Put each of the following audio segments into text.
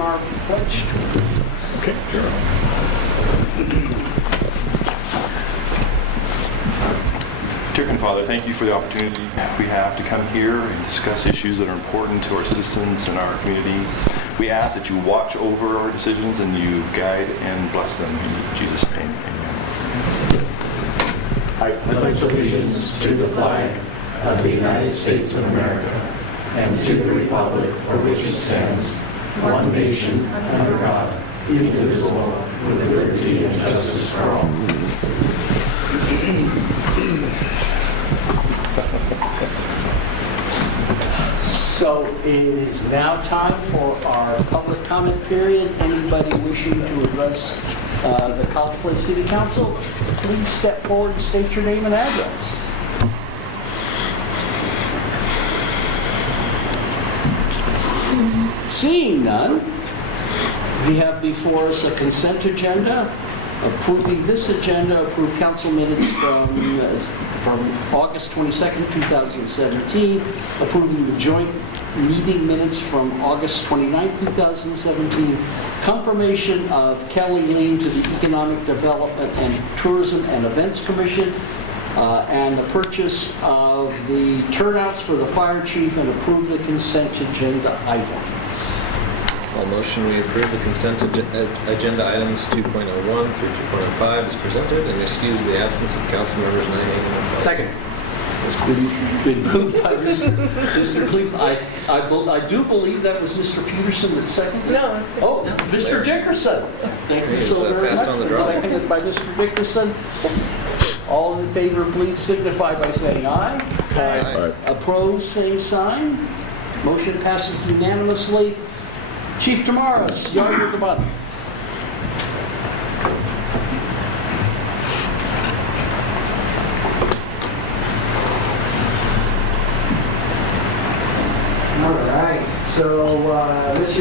our pledge. Okay, sure. Dear Heavenly Father, thank you for the opportunity we have to come here and discuss issues that are important to our citizens and our community. We ask that you watch over our decisions and you guide and bless them. In Jesus' name, amen. I pledge allegiance to the flag of the United States of America and to the republic for which it stands, one nation, under God, indivisible, with liberty and justice for all. So it is now time for our public comment period. Anybody wishing to address the College Place City Council, please step forward and state your name and address. Seeing none, we have before us a consent agenda. Approving this agenda, approve council minutes from August 22nd, 2017. Approving the joint meeting minutes from August 29th, 2017. Confirmation of Kelly Lean to the Economic Development and Tourism and Events Commission. And the purchase of the turnouts for the fire chief, and approve the consent agenda items. I'll motion we approve the consent agenda items 2.01 through 2.05 as presented and excuse the absence of council members 9, 8, and myself. Second. It's been moved by Mr. Cleveland. I do believe that was Mr. Peterson that seconded. No. Oh, Mr. Dickerson. Thank you so very Fast much. on the draw. Seconded by Mr. Dickerson. All in favor, please signify by saying aye. Aye. Opposed, same sign. Motion passes unanimously. Chief Tamaris, yard of the month. All right. So this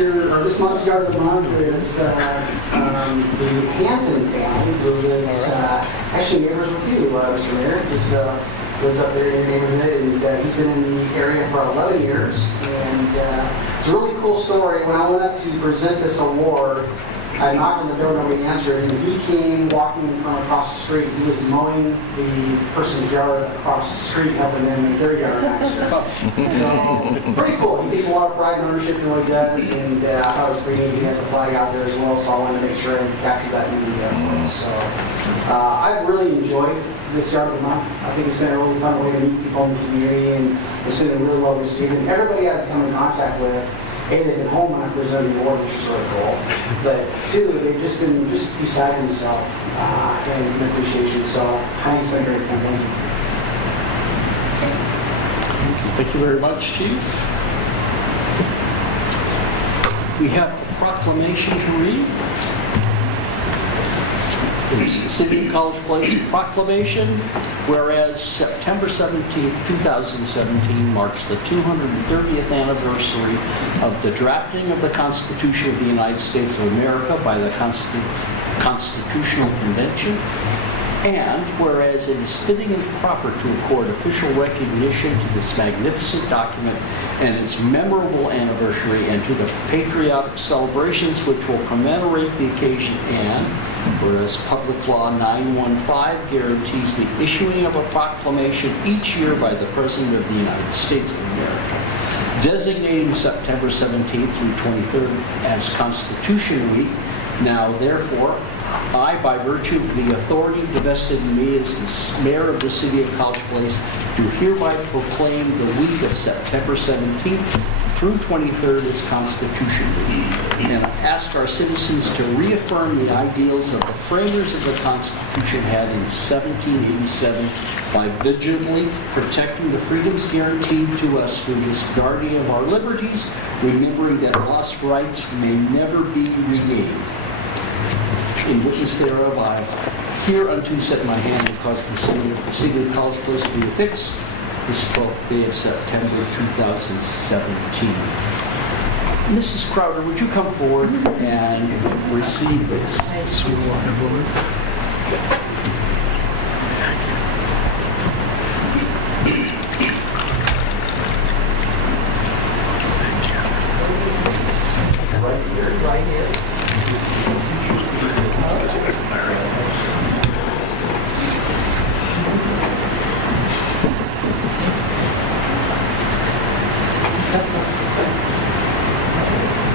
month's yard of the month is the Hansen family, who lives actually neighbors with you, Mr. Mayor. Just lives up there in your neighborhood, and he's been in the area for 11 years. And it's a really cool story. When I went up to present this award, I knocked on the door, nobody answered, and he came walking from across the street. He was mowing the person's yard across the street, helping them in their yard, actually. So, pretty cool. He takes a lot of pride and ownership in what he does, and I thought it was pretty neat. He has the flag out there as well, so I wanted to make sure I captured that in the video. So, I've really enjoyed this yard of the month. I think it's been a really fun way to meet people in the community, and it's been really well received. And everybody I've come in contact with, A, they've been home when I presented the award, which is really cool. But two, they've just been beside themselves and in appreciation. So I think it's been great fun. Thank you. Thank you very much, Chief. We have a proclamation to read. It's the City of College Place proclamation, whereas September 17th, 2017 marks the 230th anniversary of the drafting of the Constitution of the United States of America by the Constitutional Convention. And whereas it is fitting and proper to accord official recognition to this magnificent document and its memorable anniversary, and to the patriotic celebrations which will commemorate the occasion, and whereas Public Law 915 guarantees the issuing of a proclamation each year by the President of the United States of America, designating September 17th through 23rd as Constitution Week. Now, therefore, I, by virtue of the authority divested in me as the mayor of the City of College Place, do hereby proclaim the week of September 17th through 23rd as Constitution Week, and ask our citizens to reaffirm the ideals of the framers of the Constitution had in 1787 by vigilantly protecting the freedoms guaranteed to us through this guardian of our liberties, remembering that lost rights may never be regained. In witness thereof, I hereunto set my hand to cause the City of College Place to be affixed this 12th day of September 2017. Mrs. Crowder, would you come forward and receive this? Right right here, right here.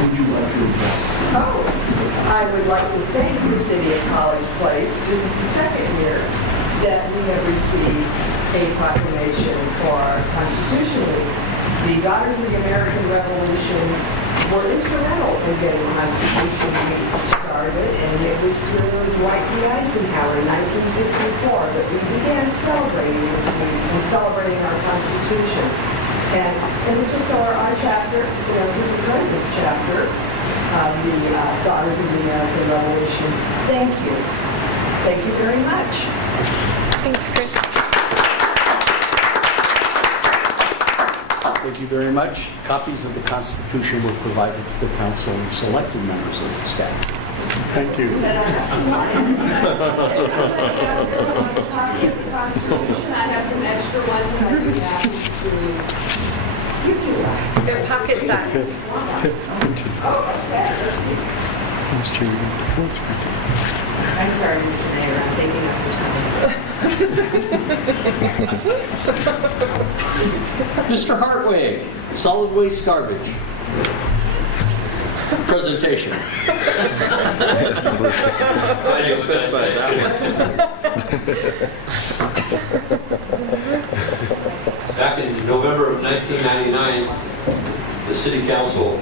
Would you like to address? Oh, I would like to thank the city of College Place. This is the second year that we have received a proclamation for our Constitution Week. The Daughters of the American Revolution were instrumental in getting Constitution Week started, and it was through Dwight D. Eisenhower in 1954 that we began celebrating this week and celebrating our Constitution. And in particular, our chapter, the Moses Apprentice chapter, the Daughters of the American Revolution. Thank you. Thank you very much. Thanks, Chris. Thank you very much. Copies of the Constitution were provided to the council and selected members of the staff. Thank you. And I have some mine. A copy of the Constitution. I have some extra ones, and I'd be happy to give you one. They're pocket size. Fifth printed. Oh, okay. Let's see. Last year we got the fourth printed. I'm sorry, Mr. Mayor, I'm taking up your time. Mr. Hartwig, solid waste garbage. Presentation. Glad you specified that one. Back in November of 1999, the city council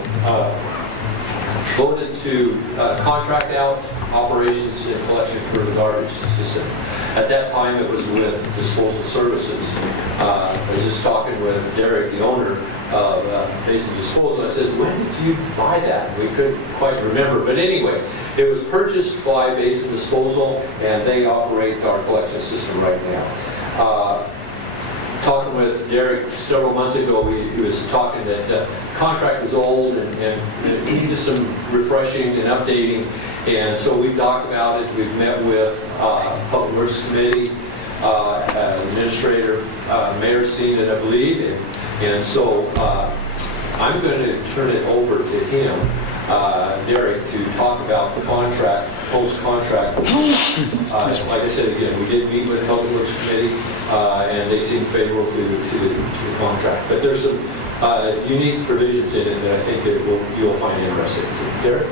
voted to contract out operations and collection for the garbage system. At that time, it was with Disposal Services. I was just talking with Derek, the owner of Basin Disposal. I said, when did you buy that? We couldn't quite remember. But anyway, it was purchased by Basin Disposal, and they operate our collection system right now. Talking with Derek several months ago, he was talking that the contract was old and it needed some refreshing and updating. And so we've talked about it. We've met with Public Works Committee, Administrator, Mayor's seen it, I believe. And so I'm going to turn it over to him, Derek, to talk about the contract, post-contract. Like I said again, we did meet with the Public Works Committee, and they seem favorable to the contract. But there's some unique provisions in it that I think that you'll find interesting. Derek?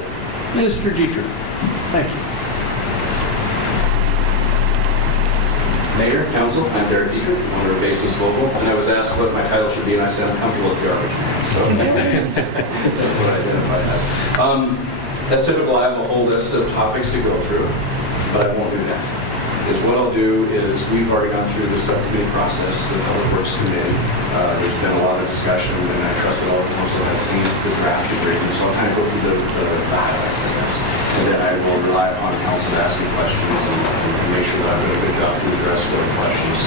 Mr. Dietrich. Thank you. Mayor, Council, I'm Derek Dietrich, owner of Basin Disposal, and I was asked what my title should be, and I said I'm comfortable with garbage man. So that's what I identified as. As typical, I have a whole list of topics to go through, but I won't do that. Because what I'll do is, we've already gone through the subcommittee process, the Public Works Committee. There's been a lot of discussion, and I trust that all the council has seen the draft agreement, so I'll kind of go through the highlights, I guess. And then I will rely upon council to ask me questions and make sure that I've done a good job to address what questions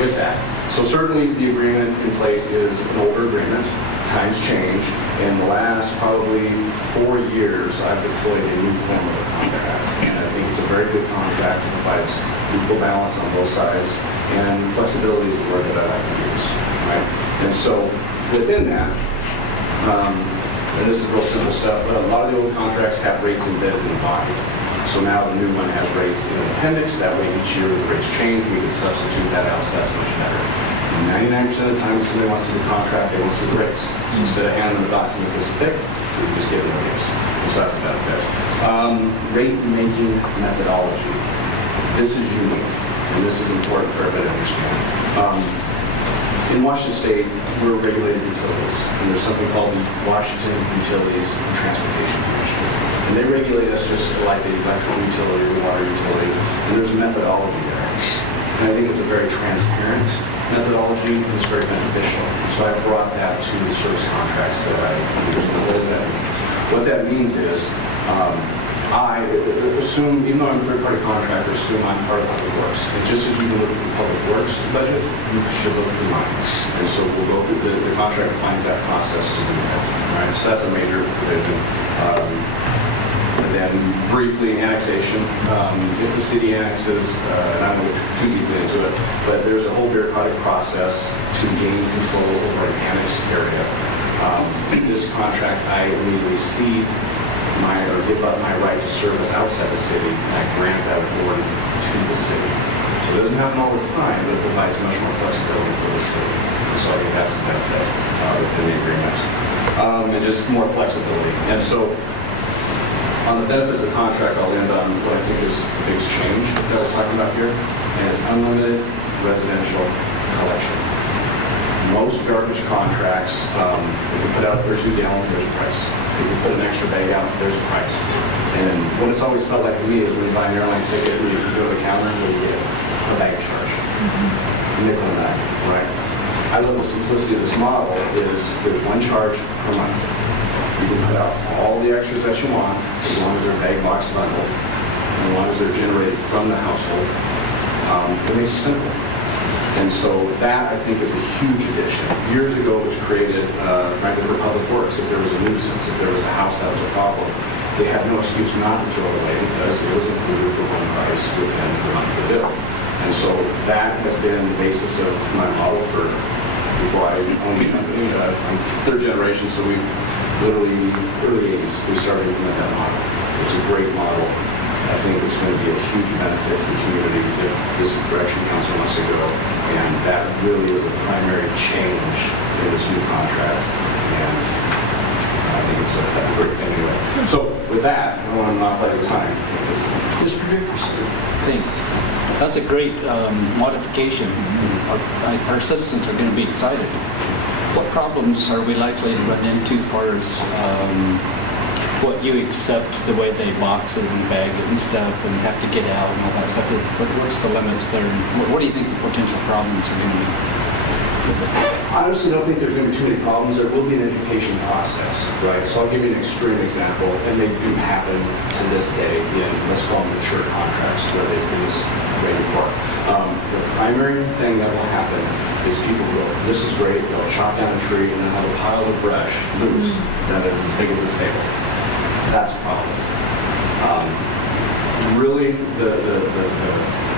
with that. So certainly the agreement in place is an older agreement. Times change. In the last probably 4 years, I've deployed a new form of a contract. And I think it's a very good contract. It provides equal balance on both sides. And flexibility is the word that I like to use. Right? And so within that, and this is real simple stuff. A lot of the old contracts have rates embedded in the body. So now the new one has rates in an appendix. That way each year the rates change. We can substitute that out, so that's much better. And 99% of the time, if somebody wants to see the contract, they want to see the rates. So instead of handing them a document this thick, we can just give them the rates. And so that's a benefit. Rate making methodology. This is unique, and this is important for everybody to understand. In Washington State, we're regulated utilities, and there's something called the Washington Utilities and Transportation Commission. And they regulate us just like the electrical utility or the water utility, and there's a methodology there. And I think it's a very transparent methodology, and it's very beneficial. So I brought that to the service contracts that I use. What does that mean? What that means is, I assume, even though I'm a third-party contractor, assume I'm part of Public Works. And just as you can look at the Public Works budget, you should look through mine. And so we'll go through, the contract defines that process to do that. All right, so that's a major provision. And then briefly, annexation. If the city annexes, and I won't go too deeply into it, but there's a whole bureaucratic process to gain control over an annexed area. This contract, I immediately cede or give up my right to service outside the city, and I grant that authority to the city. So it doesn't happen all the time, but it provides much more flexibility for the city. And so I think that's a benefit within the agreement. And just more flexibility. And so on the benefits of the contract, I'll end on what I think is the biggest change that we're talking about here, and it's unlimited residential collection. Most garbage contracts, if you put out 32 gallons, there's a price. If you put an extra bag out, there's a price. And what it's always felt like to me is when you buy an airline ticket, when you go to the counter, and you get a bag charge. Nickel and dime, right? I love the simplicity of this model is there's one charge per month. You can put out all the extras that you want, as long as they're bag box bundled, and as long as they're generated from the household. It makes it simple. And so that, I think, is a huge addition. Years ago, it was created, frankly, for public works. If there was a nuisance, if there was a house that was a problem, they had no excuse not to throw it away because it was included for one price within the monthly bill. And so that has been the basis of my model before I owned the company. I'm third generation, so we literally, early 80s, we started implementing that model. It's a great model. I think it's going to be a huge benefit to the community if this is the direction council wants to go. And that really is a primary change in this new contract. And I think it's a great thing anyway. So with that, I don't want to monopolize the time. Mr. Dickerson, thanks. That's a great modification. Our citizens are going to be excited. What problems are we likely to run into as far as what you accept, the way they box it and bag it and stuff, and have to get out and all that stuff? What's the limits there? What do you think the potential problems are going to be? I honestly don't think there's going to be too many problems. There will be an education process, right? So I'll give you an extreme example, and they do happen to this day in, let's call them mature contracts, where they've been waiting for. The primary thing that will happen is people go, this is great, they'll chop down a tree and then have a pile of brush loose that is as big as this table. That's a problem. Really, the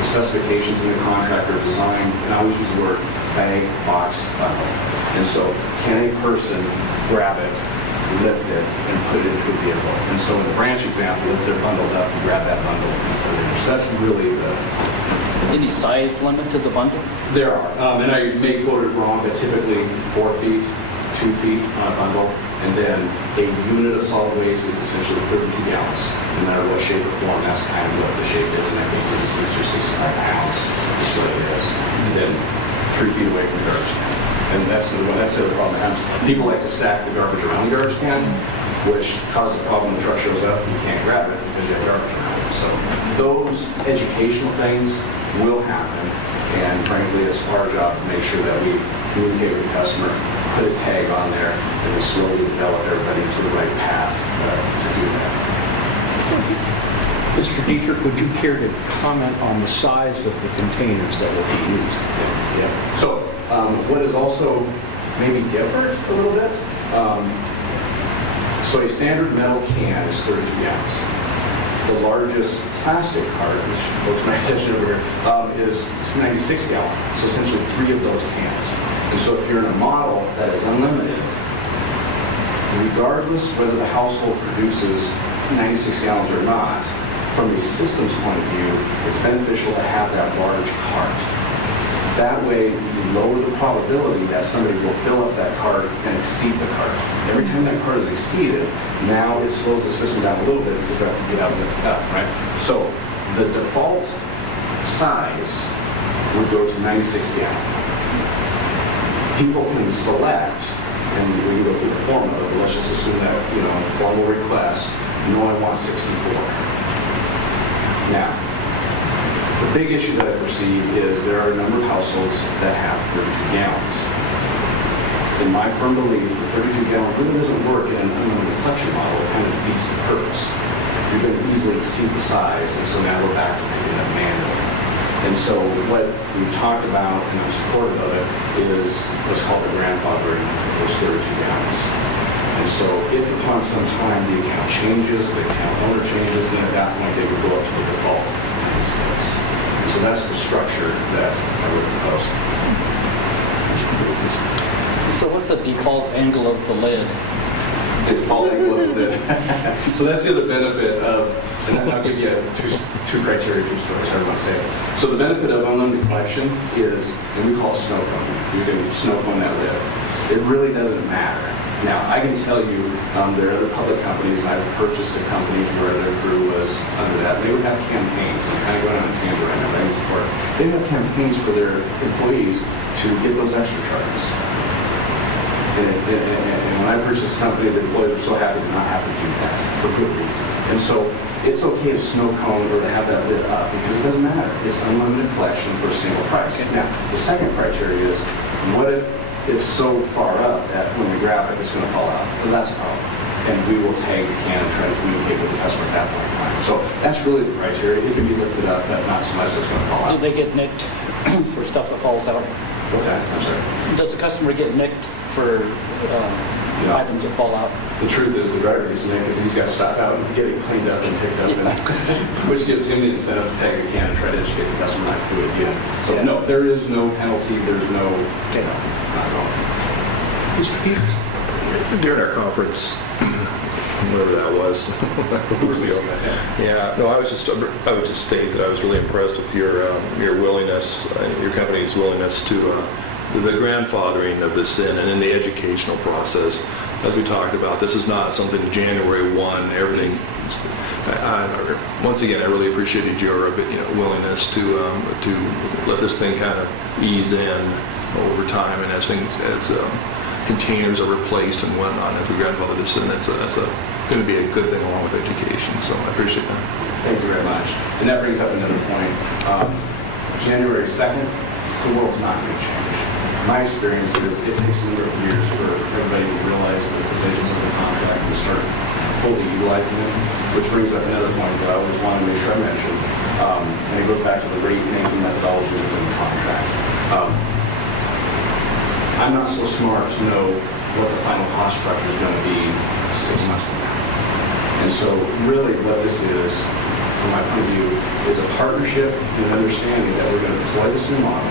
specifications in the contract are designed, and I always use the word bag, box, bundle. And so, can a person grab it, lift it, and put it into a vehicle? And so in the branch example, if they're bundled up, you grab that bundle and put it in. So that's really Any size limit to the bundle? There are, and I may quote it wrong, but typically 4 feet, 2 feet on a bundle, and then a unit of solid waste is essentially 32 gallons, no matter what shape or form. That's kind of what the shape is, and I think it's 60 or 65 pounds is what it is. And then 3 feet away from the garbage can. And that's the other problem that happens. People like to stack the garbage around the garbage can, which causes a problem when the truck shows up, you can't grab it because you have garbage around it. So those educational things will happen, and frankly, it's our job to make sure that we communicate with the customer, put a tag on there, and we slowly develop everybody to the right path to do that. Mr. Dietrich, would you care to comment on the size of the containers that will be used? Yeah. So what is also maybe different a little bit, so a standard metal can is 32 gallons. The largest plastic cart, which folks my attention over here, is 96 gallons. So essentially 3 of those cans. And so if you're in a model that is unlimited, regardless whether the household produces 96 gallons or not, from a systems point of view, it's beneficial to have that large cart. That way, you lower the probability that somebody will fill up that cart and exceed the cart. Every time that cart is exceeded, now it slows the system down a little bit because you have to get out and lift it up, right? So the default size would go to 96 gallons. People can select, and we can go through the formula, but let's just assume that, the formal request, no, I want 64. Now, the big issue that I perceive is there are a number of households that have 32 gallons. In my firm belief, the 32 gallon really doesn't work in an unlimited collection model. It kind of defeats the purpose. You're going to easily exceed the size, and so now we're back to picking up manually. And so what we've talked about, and I'm supportive of it, is what's called the grandfathering of those 32 gallons. And so if upon some time the account changes, the account owner changes, then at that point they would go up to the default 96. So that's the structure that I would propose. So what's the default angle of the lid? Following a little bit. So that's the other benefit of, and I'll give you two criteria, two stories, however you want to say it. So the benefit of unlimited collection is, and we call it snow cone. You can snow cone that lid. It really doesn't matter. Now, I can tell you, there are other public companies, and I've purchased a company where their crew was under that. They would have campaigns, and I'm kind of going on a tangent right now, but I think it's important. They have campaigns for their employees to get those extra charges. And when I purchased this company, the employees were so happy to not have to do that for good reason. And so it's okay to snow cone or to have that lid up because it doesn't matter. It's unlimited collection for a single price. Now, the second criteria is, what if it's so far up that when we grab it, it's going to fall out? Well, that's a problem. And we will tag the can and try to communicate with the customer at that point in time. So that's really the criteria. It can be lifted up, but not so much it's going to fall Do out. they get nicked for stuff that falls out? What's that? I'm sorry. Does the customer get nicked for items that fall out? The truth is the driver gets nicked because he's got to stop out and get it cleaned up and picked up, and, which gives him the incentive to tag a can and try to educate the customer not to do it again. So Yeah. no, there is no penalty. There's no, Okay. not at all. Mr. Peters? During our conference, whatever that was, weeks ago. Yeah, no, I would just state that I was really impressed with your willingness, your company's willingness to the grandfathering of this in and in the educational process. As we talked about, this is not something January 1, everything. Once again, I really appreciated your willingness to let this thing kind of ease in over time, and as containers are replaced and whatnot, as we grandfather this in, that's going to be a good thing along with education. So I appreciate that. Thank you very much. And that brings up another point. January 2nd, the world's not going to change. My experience is it takes a number of years for everybody to realize the provisions of the contract and start fully utilizing them, which brings up another point that I always want to make sure I mention, and it goes back to the rate-making methodology within the contract. I'm not so smart to know what the final cost structure is going to be 6 months from now. And so really what this is, from my point of view, is a partnership and an understanding that we're going to deploy this new model.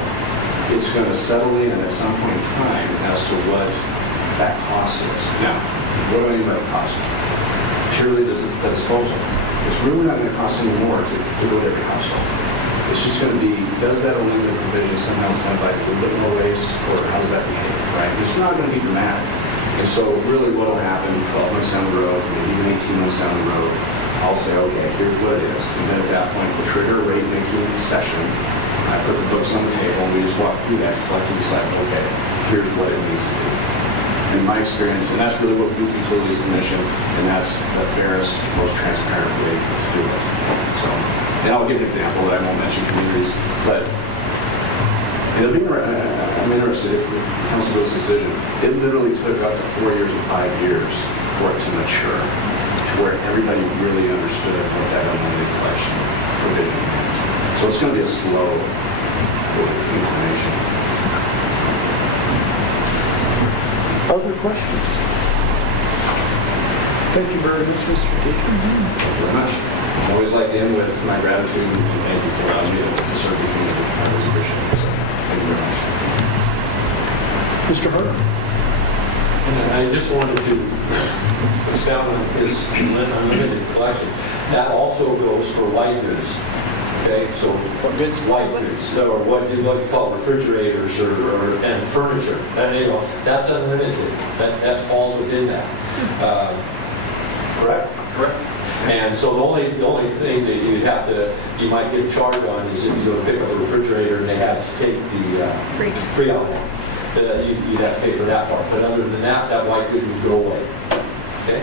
It's going to settle in at some point in time as to what that cost is. Now, what do I mean by the cost? Purely the disposal. It's really not going to cost any more to go to every household. It's just going to be, does that unlimited provision somehow incentivize a little bit more waste, or how does that behave, right? It's not going to be dramatic. And so really what will happen 12 months down the road, maybe even 18 months down the road, I'll say, okay, here's what it is. And then at that point, we'll trigger a rate-making session. I put the books on the table, and we just walk through that, collectively decide, okay, here's what it needs to be. In my experience, and that's really what Youth Utilities Commission, and that's the fairest, most transparent way to do it. So, and I'll give an example that I won't mention communities, but it'll be, I'm interested if the council does a decision. It literally took up to 4 years and 5 years for it to mature, to where everybody really understood what that unlimited collection provision meant. So it's going to be a slow inclination. Other questions? Thank you very much, Mr. Peters. Thank you very much. I always like to end with my gratitude and thank you for allowing me to serve the community. I really appreciate it. So, thank you very much. Mr. Hart? And I just wanted to expound on this unlimited collection. That also goes for white goods. Okay, so What goods? white goods, or what you call refrigerators and furniture. And, that's unlimited. That falls within that. Correct? Correct. And so the only thing that you might get charged on is if you go pick up a refrigerator and they have to take the free out. You'd have to pay for that part. But other than that, that white good would go away. Okay?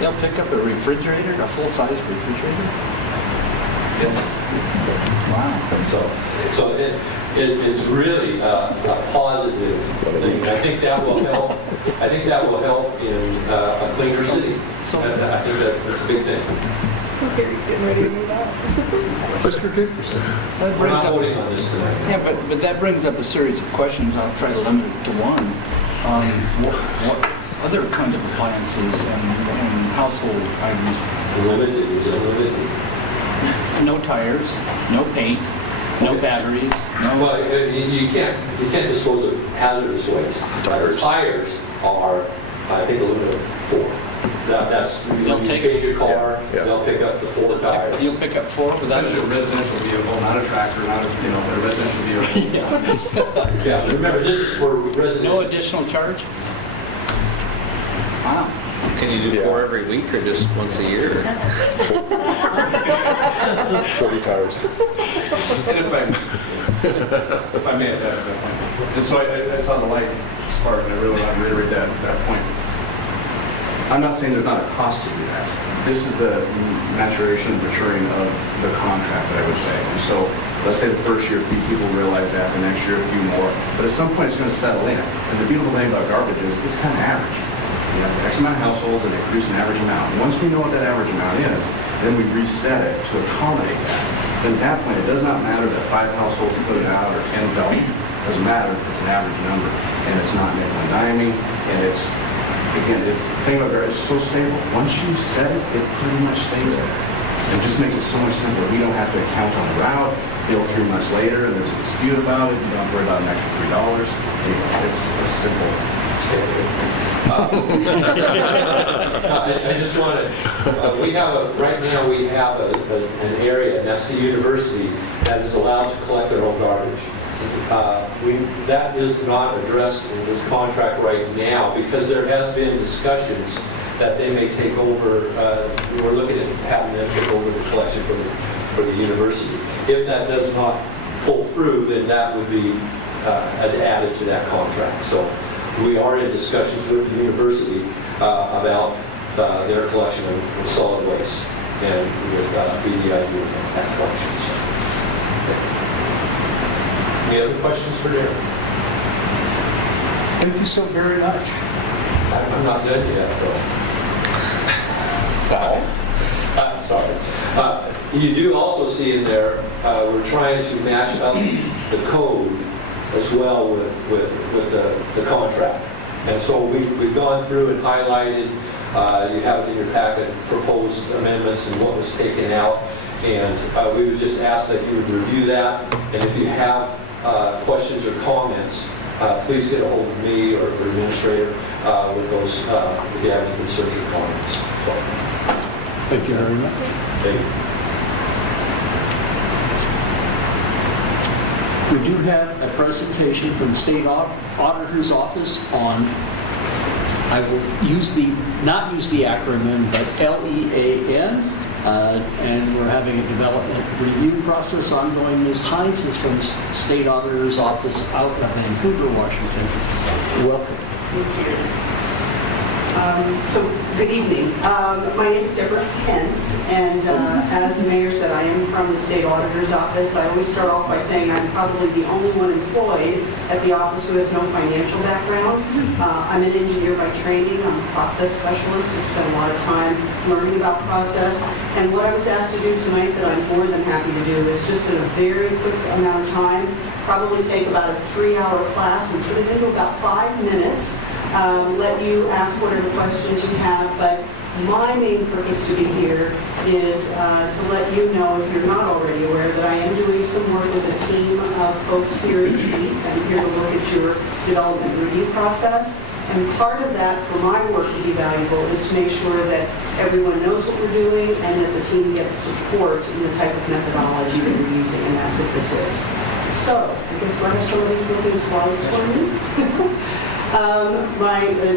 They'll pick up a refrigerator, a full-size refrigerator? Yes. Wow. So it's really a positive thing. I think that will help. I think that will help in a cleaner city. So- I think that's a big thing. Getting ready to move out. Mr. Dickerson? That We're brings not up, voting on this tonight. yeah, but that brings up a series of questions. I'll try to limit it to one. What other kind of appliances and household items? Limited is unlimited. No tires, no paint, No batteries. Well, you can't dispose of hazardous waste. Tires. Tires are, I think, a limit of 4. That's, They'll you take- change your car, Yeah. they'll pick up the 4 tires. You'll pick up 4 without Essentially a residential vehicle, not a tractor, not a, a residential vehicle. Yeah, remember, this is for no residential. additional charge? Wow. Can you do 4 every week or just once a year? 40 tires. And if I may at that point. And so I saw the light spark, and I really want to reiterate that point. I'm not saying there's not a cost to do that. This is the maturation and maturing of the contract, I would say. And so let's say the first year, a few people realize that, the next year, a few more. But at some point, it's going to settle in. And the beautiful thing about garbage is it's kind of average. You have X amount of households, and they produce an average amount. And once we know what that average amount is, then we reset it to accommodate that. Then at that point, it does not matter that 5 households put it out or 10 don't. It doesn't matter. It's an average number. And it's not nickel and diming. And it's, again, the thing about garbage is so stable. Once you set it, it pretty much stays there. It just makes it so much simpler. We don't have to count on the route. 3 months later, and there's a dispute about it. You don't have to worry about an extra $3. It's simple. I just want to, right now we have an area, and that's the university, that is allowed to collect their own garbage. That is not addressed in this contract right now because there has been discussions that they may take over, we're looking at having them take over the collection for the university. If that does not pull through, then that would be added to that contract. So we are in discussions with the university about their collection of solid waste and with BDIU and that collection. So, any other questions for Darren? Thank you so very much. I'm not done yet, though. Sorry. You do also see in there, we're trying to match up the code as well with the contract. And so we've gone through and highlighted, you have it in your packet, proposed amendments and what was taken out. And we would just ask that you would review that. And if you have questions or comments, please get a hold of me or the administrator with those, if you have any concerns or comments. Thank you very much. Thank you. We do have a presentation from the State Auditor's Office on, I will not use the acronym, but LEAN, and we're having a development review process ongoing. Ms. Hines is from the State Auditor's Office out of Vancouver, Washington. Welcome. Thank you. So, good evening. My name is Deborah Pence, and as the mayor said, I am from the State Auditor's Office. I always start off by saying I'm probably the only one employed at the office who has no financial background. I'm an engineer by training. I'm a process specialist. I've spent a lot of time learning about process. And what I was asked to do tonight that I'm more than happy to do is just in a very quick amount of time, probably take about a 3-hour class and put it into about 5 minutes. Let you ask whatever questions you have, but my main purpose to be here is to let you know, if you're not already aware, that I am doing some work with a team of folks here this week. I'm here to look at your development review process, and part of that for my work to be valuable is to make sure that everyone knows what we're doing and that the team gets support in the type of methodology that we're using, and that's what this is. So, I guess we'll have somebody looking slides for me.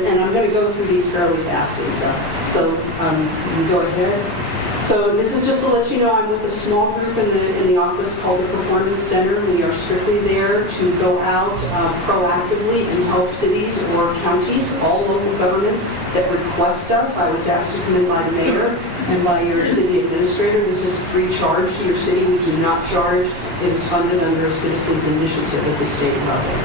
And I'm going to go through these fairly fast, Lisa. So you go ahead. So this is just to let you know I'm with a small group in the office called the Performance Center. We are strictly there to go out proactively and help cities or counties, all local governments that request us. I was asked to come in by the mayor and by your city administrator. This is free charge to your city. We do not charge. It is funded under a citizens initiative at the state level.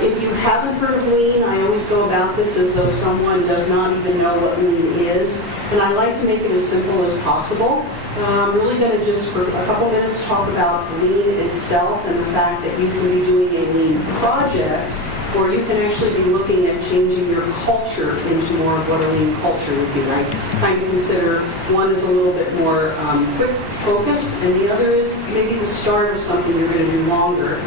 If you haven't heard of lean, I always go about this as though someone does not even know what lean is. And I like to make it as simple as possible. I'm really going to just, for a couple minutes, talk about lean itself and the fact that you can be doing a lean project or you can actually be looking at changing your culture into more of what a lean culture would be. I kind of consider one is a little bit more quick focused, and the other is maybe the start of something you're going to do longer.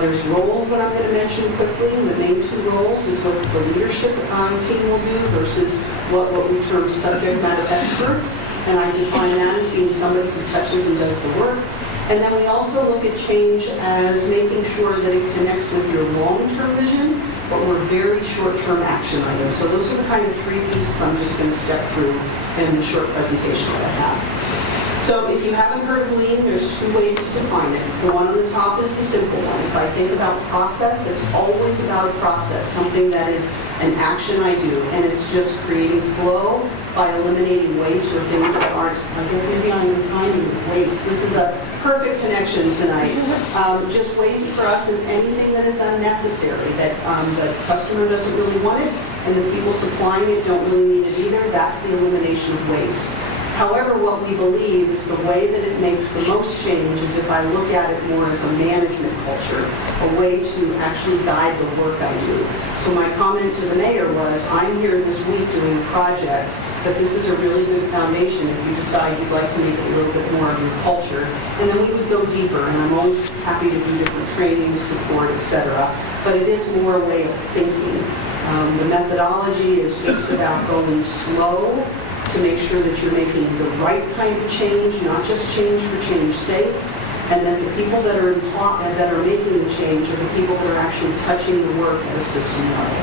There's roles that I'm going to mention quickly. The main two roles is what the leadership team will do versus what we term subject matter experts. And I define that as being somebody who touches and does the work. And then we also look at change as making sure that it connects with your long-term vision, but we're very short-term action items. So those are the kind of three pieces I'm just going to step through in the short presentation that I have. So if you haven't heard of lean, there's two ways to define it. The one on the top is the simple one. If I think about process, it's always about a process, something that is an action I do, and it's just creating flow by eliminating waste or things that aren't, I guess maybe I'm in timing with waste. This is a perfect connection tonight. Just waste for us is anything that is unnecessary, that the customer doesn't really want it, and the people supplying it don't really need it either. That's the elimination of waste. However, what we believe is the way that it makes the most change is if I look at it more as a management culture, a way to actually guide the work I do. So my comment to the mayor was, I'm here this week doing a project, but this is a really good foundation if you decide you'd like to make it a little bit more of your culture. And then we would go deeper, and I'm always happy to do different training, support, etc. But it is more a way of thinking. The methodology is just about going slow, to make sure that you're making the right kind of change, not just change for change's sake, and then the people that are making the change are the people that are actually touching the work at a system level.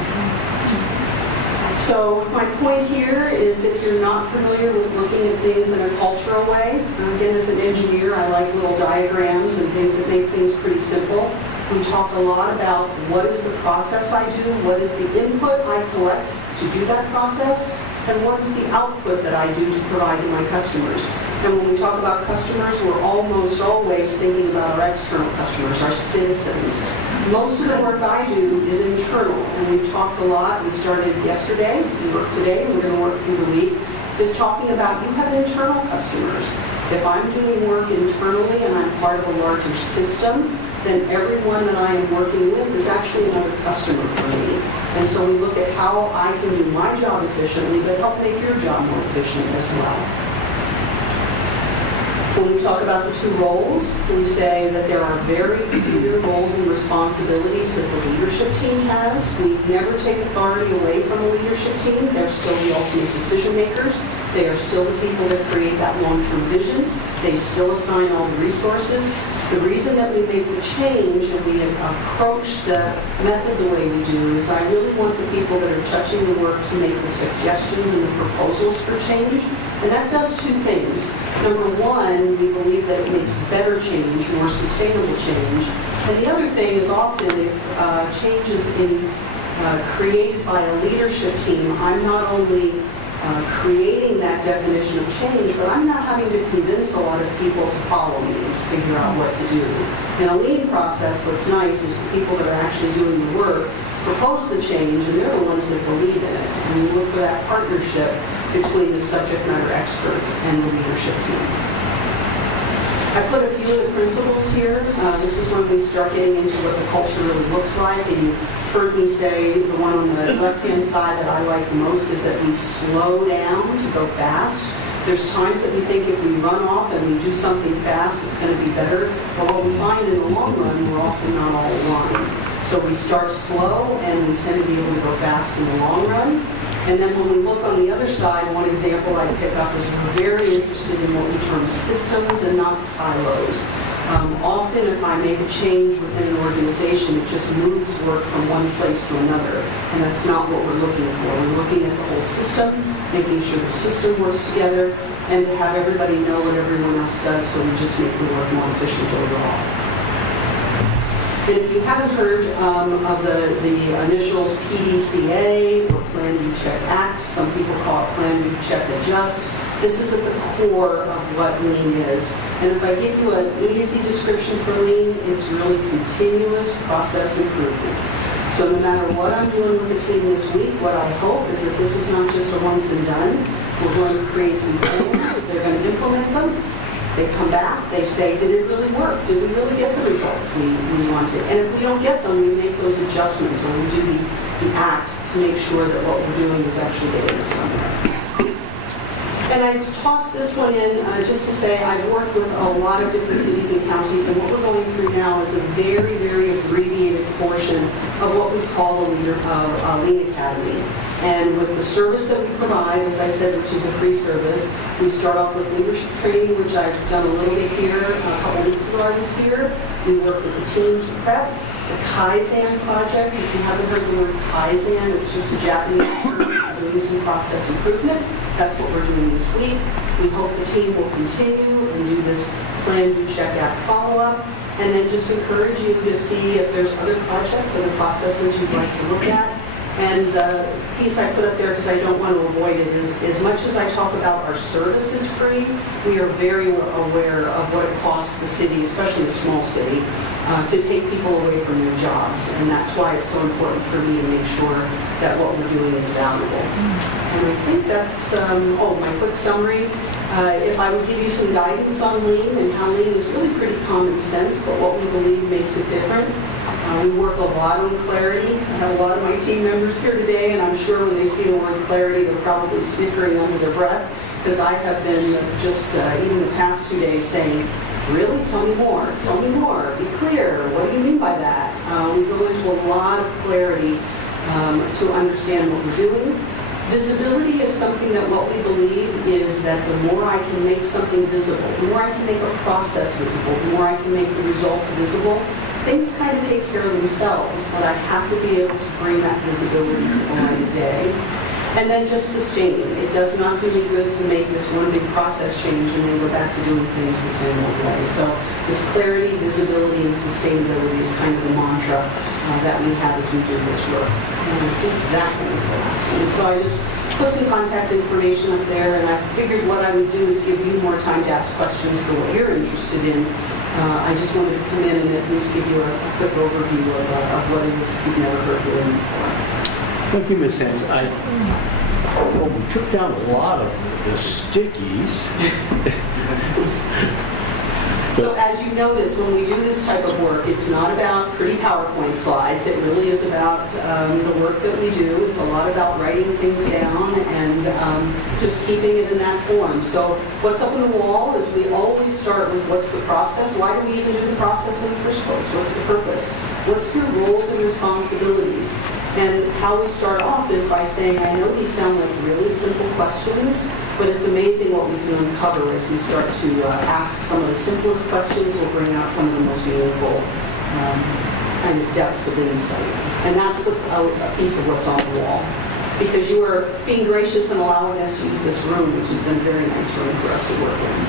So my point here is if you're not familiar with looking at things in a cultural way, again, as an engineer, I like little diagrams and things that make things pretty simple. We talk a lot about what is the process I do, what is the input I collect to do that process, and what is the output that I do to provide to my customers. And when we talk about customers, we're almost always thinking about our external customers, our citizens. Most of the work I do is internal, and we've talked a lot. We started yesterday, we work today, and we're going to work through the week, is talking about you have internal customers. If I'm doing work internally and I'm part of a larger system, then everyone that I am working with is actually another customer for me. And so we look at how I can do my job efficiently, but help make your job more efficient as well. When we talk about the two roles, we say that there are very clear roles and responsibilities that the leadership team has. We never take authority away from the leadership team. They're still the ultimate decision makers. They are still the people that create that long-term vision. They still assign all the resources. The reason that we make the change and we approach the method the way we do is I really want the people that are touching the work to make the suggestions and the proposals for change. And that does two things. Number one, we believe that it makes better change, more sustainable change. And the other thing is often if change is created by a leadership team, I'm not only creating that definition of change, but I'm not having to convince a lot of people to follow me and to figure out what to do. In a lean process, what's nice is the people that are actually doing the work propose the change, and they're the ones that believe in it. And we look for that partnership between the subject matter experts and the leadership team. I put a few of the principles here. This is when we start getting into what the culture really looks like. And you've heard me say the one on the left-hand side that I like the most is that we slow down to go fast. There's times that we think if we run off and we do something fast, it's going to be better. But what we find in the long run, we're often not all aligned. So we start slow and we tend to be able to go fast in the long run. And then when we look on the other side, one example I pick up is we're very interested in what we term systems and not silos. Often if I make a change within an organization, it just moves work from one place to another. And that's not what we're looking for. We're looking at the whole system, making sure the system works together, and to have everybody know what everyone else does so we just make the work more efficient overall. And if you haven't heard of the initials PDCA or Plan, Do, Check, Act, some people call it Plan, Do, Check, Adjust. This is at the core of what lean is. And if I give you an easy description for lean, it's really continuous process improvement. So no matter what I'm doing with the team this week, what I hope is that this is not just a once and done. We're going to create some plans, they're going to implement them, They come back, they say, did it really work? Did we really get the results we wanted? And if we don't get them, we make those adjustments, or we do the act to make sure that what we're doing is actually getting us somewhere. And I tossed this one in just to say I've worked with a lot of different cities and counties, and what we're going through now is a very, very abbreviated portion of what we call a Lean Academy. And with the service that we provide, as I said, which is a free service, we start off with leadership training, which I've done a little bit here. A couple weeks ago I was here. We work with the team to prep. The Kaizen project, if you haven't heard the word Kaizen, it's just a Japanese term for using process improvement. That's what we're doing this week. We hope the team will continue and do this plan, do, check, act, follow-up, and then just encourage you to see if there's other projects, other processes you'd like to look at. And the piece I put up there, because I don't want to avoid it, is as much as I talk about our service is free, we are very aware of what it costs the city, especially a small city, to take people away from their jobs. And that's why it's so important for me to make sure that what we're doing is valuable. And I think that's, my quick summary. If I would give you some guidance on Lean, and how Lean is really pretty common sense, but what we believe makes it different. We work a lot on clarity. I have a lot of my team members here today, and I'm sure when they see the word clarity, they're probably snickering under their breath, because I have been just, even the past 2 days, saying, really, tell me more, be clear, what do you mean by that? We go into a lot of clarity to understand what we're doing. Visibility is something that what we believe is that the more I can make something visible, the more I can make a process visible, the more I can make the results visible, things kind of take care of themselves, but I have to be able to bring that visibility to the light of day. And then just sustaining. It does not do me good to make this one big process change and then go back to doing things the same old way. So this clarity, visibility, and sustainability is kind of the mantra that we have as we do this work. And I think that one is the last one. So I just put some contact information up there, and I figured what I would do is give you more time to ask questions for what you're interested in. I just wanted to come in and at least give you a quick overview of what it is that you've never heard doing before. Thank you, Ms. Hens. We took down a lot of the stickies. So as you notice, when we do this type of work, it's not about pretty PowerPoint slides. It really is about the work that we do. It's a lot about writing things down and just keeping it in that form. So what's up on the wall is we always start with what's the process. Why do we even do the process in the first place? What's the purpose? What's your roles and responsibilities? And how we start off is by saying, I know these sound like really simple questions, but it's amazing what we can uncover as we start to ask some of the simplest questions. We'll bring out some of the most meaningful kind of depths of insight. And that's what's a piece of what's on the wall. Because you are being gracious and allowing us to use this room, which has been a very nice room for us to work in.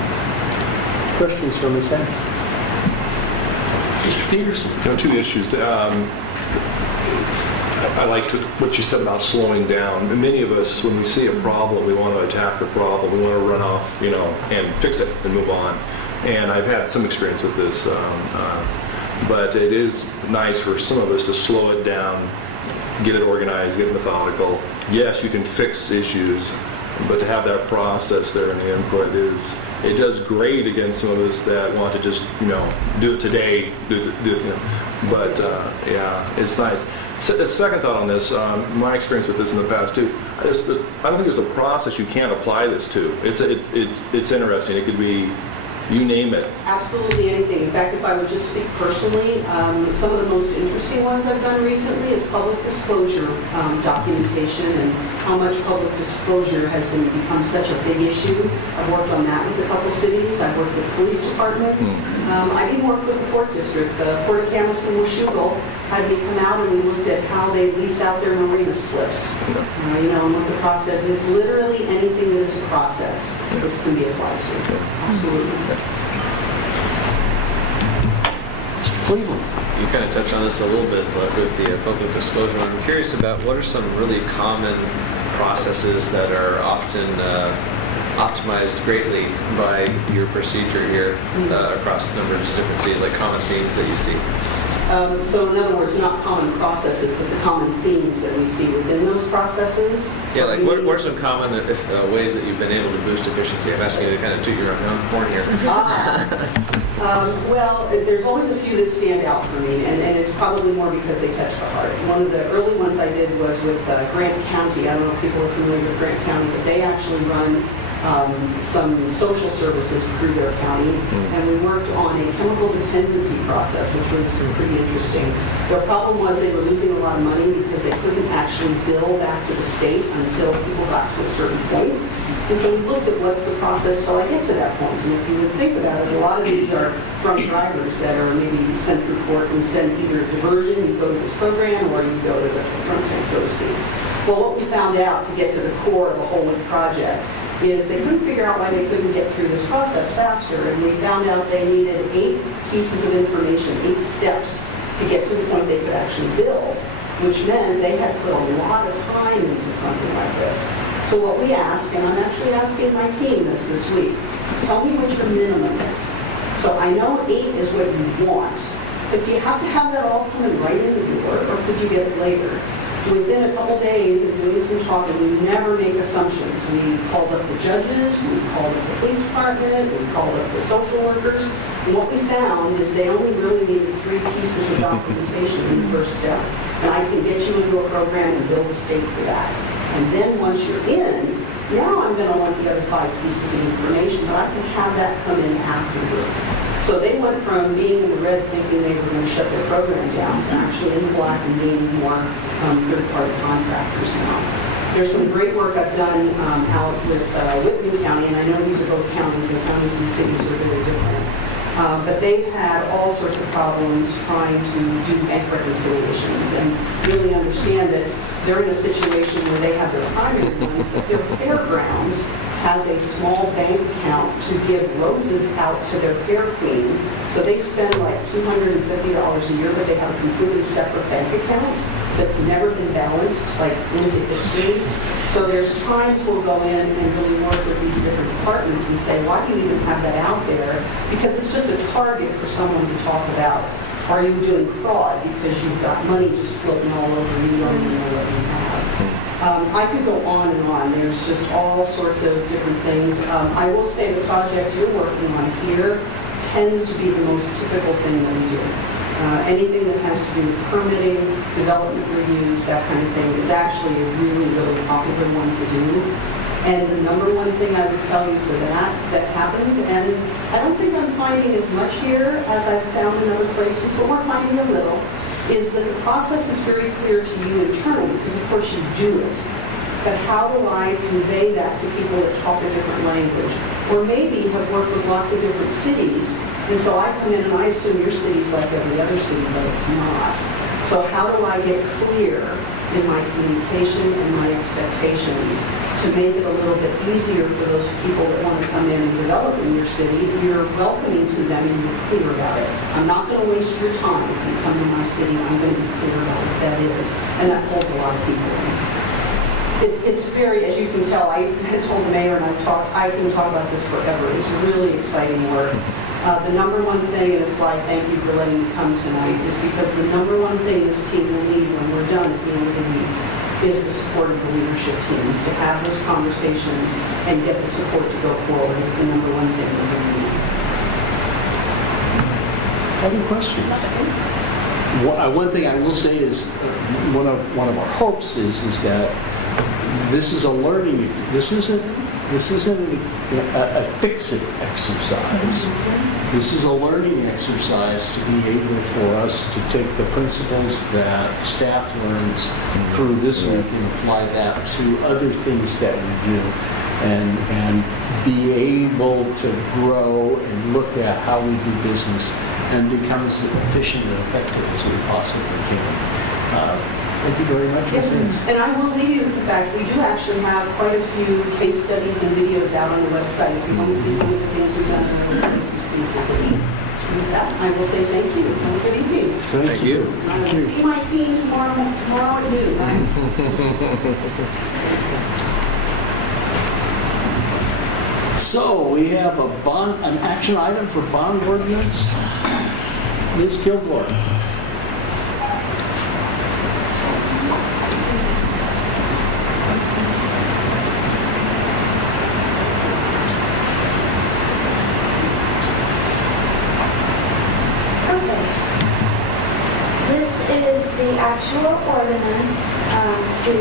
Questions from Ms. Hens? Mr. Peterson? Two issues. I liked what you said about slowing down. And many of us, when we see a problem, we want to attack the problem. We want to run off, and fix it and move on. And I've had some experience with this, but it is nice for some of us to slow it down, get it organized, get it methodical. Yes, you can fix issues, but to have that process there in the input it does great against some of us that want to just, do it today, But it's nice. A second thought on this, my experience with this in the past too, I don't think there's a process you can't apply this to. It's interesting. It could be, you name it. Absolutely anything. In fact, if I would just speak personally, some of the most interesting ones I've done recently is public disclosure documentation and how much public disclosure has become such a big issue. I've worked on that with a couple cities. I've worked with police departments. I even worked with the Port District. The Port of Camas and Washougal had me come out and we looked at how they lease out their marina slips. And what the process is. Literally anything that is a process, this can be applied to. Absolutely. Mr. Cleveland? You kind of touched on this a little bit, but with the public disclosure, I'm curious about what are some really common processes that are often optimized greatly by your procedure here across a number of different cities, like common themes that you see? So in other words, not common processes, but the common themes that we see within those processes. Yeah, like what are some common ways that you've been able to boost efficiency? I'm asking you to kind of toot your own horn here. Well, there's always a few that stand out for me, and it's probably more because they touch the heart. One of the early ones I did was with Grant County. I don't know if people are familiar with Grant County, but they actually run some social services through their county, and we worked on a chemical dependency process, which was pretty interesting. Their problem was they were losing a lot of money because they couldn't actually bill back to the state until people got to a certain point. And so we looked at what's the process till I get to that point. And if you would think about it, a lot of these are drunk drivers that are maybe sent through court and sent either a diversion, you go to this program, or you go to the drunk tank, so to speak. Well, what we found out to get to the core of the whole project is they couldn't figure out why they couldn't get through this process faster, and we found out they needed 8 pieces of information, 8 steps to get to the point they could actually bill, which meant they had put a lot of time into something like this. So what we ask, and I'm actually asking my team this week, tell me what your minimum is. So I know 8 is what you want, but do you have to have that all coming right in the door, or could you get it later? Within a couple days of doing some talking, we never make assumptions. We called up the judges, we called up the police department, we called up the social workers. And what we found is they only really needed 3 pieces of documentation in the first step. And I can get you into a program and bill the state for that. And then once you're in, now I'm going to want the other 5 pieces of information, but I can have that come in afterwards. So they went from being in the red thinking they were going to shut their program down to actually in the black and being more third-party contractors now. There's some great work I've done out with Whitman County, and I know these are both counties, and counties and cities are very different. But they've had all sorts of problems trying to do bank reconciliations and really understand that they're in a situation where they have their primary ones, but their fairgrounds has a small bank account to give roses out to their fair queen. So they spend like $250 a year, but they have a completely separate bank account that's never been balanced, like into history. So there's times we'll go in and really work with these different departments and say, why do you even have that out there? Because it's just a target for someone to talk about. Are you doing fraud because you've got money just floating all over you, you don't even know what you have? I could go on and on. There's just all sorts of different things. I will say the project you're working on here tends to be the most typical thing that we do. Anything that has to do with permitting, development reviews, that kind of thing is actually a really, really popular one to do. And the number one thing I would tell you for that happens, and I don't think I'm finding as much here as I've found in other places, but we're finding a little, is that the process is very clear to you internally, because of course you do it. But how do I convey that to people that talk a different language? Or maybe have worked with lots of different cities, and so I come in and I assume your city's like every other city, but it's not. So how do I get clear in my communication and my expectations to make it a little bit easier for those people that want to come in and develop in your city? You're welcoming to them and you're clear about it. I'm not going to waste your time if you come to my city. I'm going to be clear about what that is. And that pulls a lot of people in. It's very, as you can tell, I had told the mayor and I can talk about this forever. It's really exciting work. The number one thing, and it's why I thank you for letting me come tonight, is because the number one thing this team will need when we're done at the end of the week is the support of the leadership teams, to have those conversations and get the support to go forward is the number one thing we're going to need. Other questions? One thing I will say is one of our hopes is that this is a learning. This isn't a fix-it exercise. This is a learning exercise to be able for us to take the principles that staff learns through this week and apply that to other things that we do, and be able to grow and look at how we do business and become as efficient and effective as we possibly can. Thank you very much, Ms. Haynes. And I will leave you with the fact we do actually have quite a few case studies and videos out on the website. If you want to see some of the things we've done in other places, please visit me. With that, I will say thank you. Have a good evening. Thank you. I will see my team tomorrow at noon. So we have an action item for bond ordinance. Ms. Kilgore. the actual ordinance to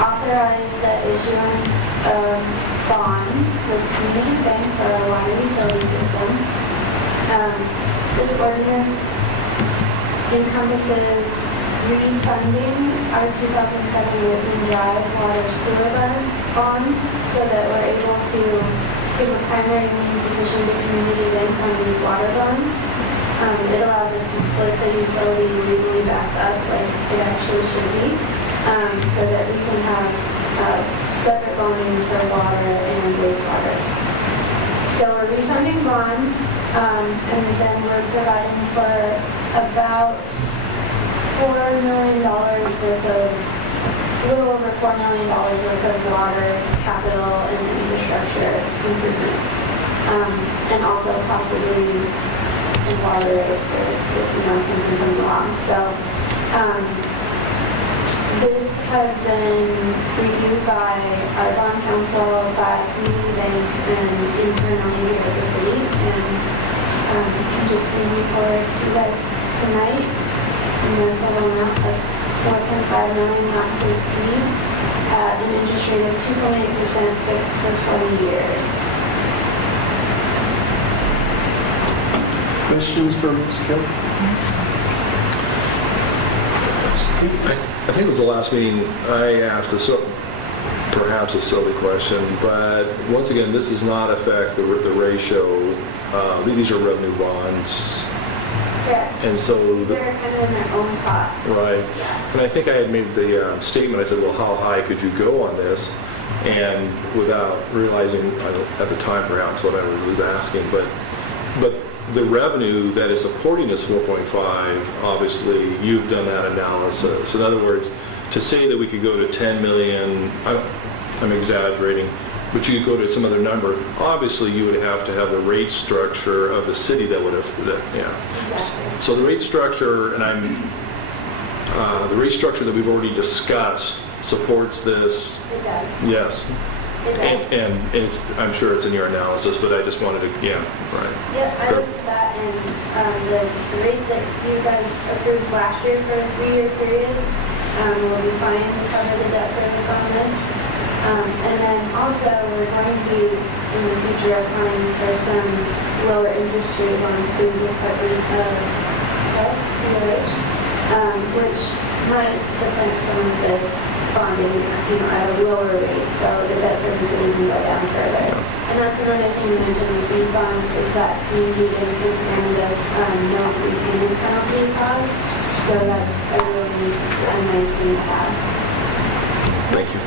authorize the issuance of bonds with Community Bank for our water utility system. This ordinance encompasses refunding our 2007 Whitman Drive water sewer bonds so that we're able to give a primary lien position to Community Bank on these water bonds. It allows us to split the utility legally back up like it actually should be, so that we can have separate bonding for water and wastewater. So we're refunding bonds, and then we're providing for about $4 million worth of, a little over $4 million worth of water capital and infrastructure improvements, and also possibly some water rates or if something comes along. So this has been reviewed by our bond council, by Community Bank, and internally here at the city. And I'm just bringing forward to you guys tonight in the total amount of $4.5 million not to exceed at an interest rate of 2.8% fixed for 20 years. Questions for Ms. Kill? I think it was the last meeting I asked perhaps a silly question, but once again, this does not affect the ratio. These are revenue bonds. Correct. And so They're kind of in their own pot. right. And I think I had made the statement, I said, well, how high could you go on this? And without realizing at the time perhaps what I was asking, but the revenue that is supporting this 4.5, obviously you've done that analysis. In other words, to say that we could go to 10 million, I'm exaggerating, but you could go to some other number, obviously you would have to have the rate structure of the city that would have, yeah. Exactly. So the rate structure, and the rate structure that we've already discussed supports this. It does. Yes. It does. And it's, I'm sure it's in your analysis, but I just wanted to, yeah, right. Yep, I looked at that, and the rates that you guys approved last year for a 3-year period will be fine to cover the debt service on this. And then also, we're going to be in the future applying for some lower interest rate loans to the Department of Health, which might supplant some of this bonding, at a lower rate, so the debt service will even go down further. And that's another thing you mentioned with these bonds is that Community Bank has granted us no prepayment penalty clause, so that's a really nice thing to have. Thank you.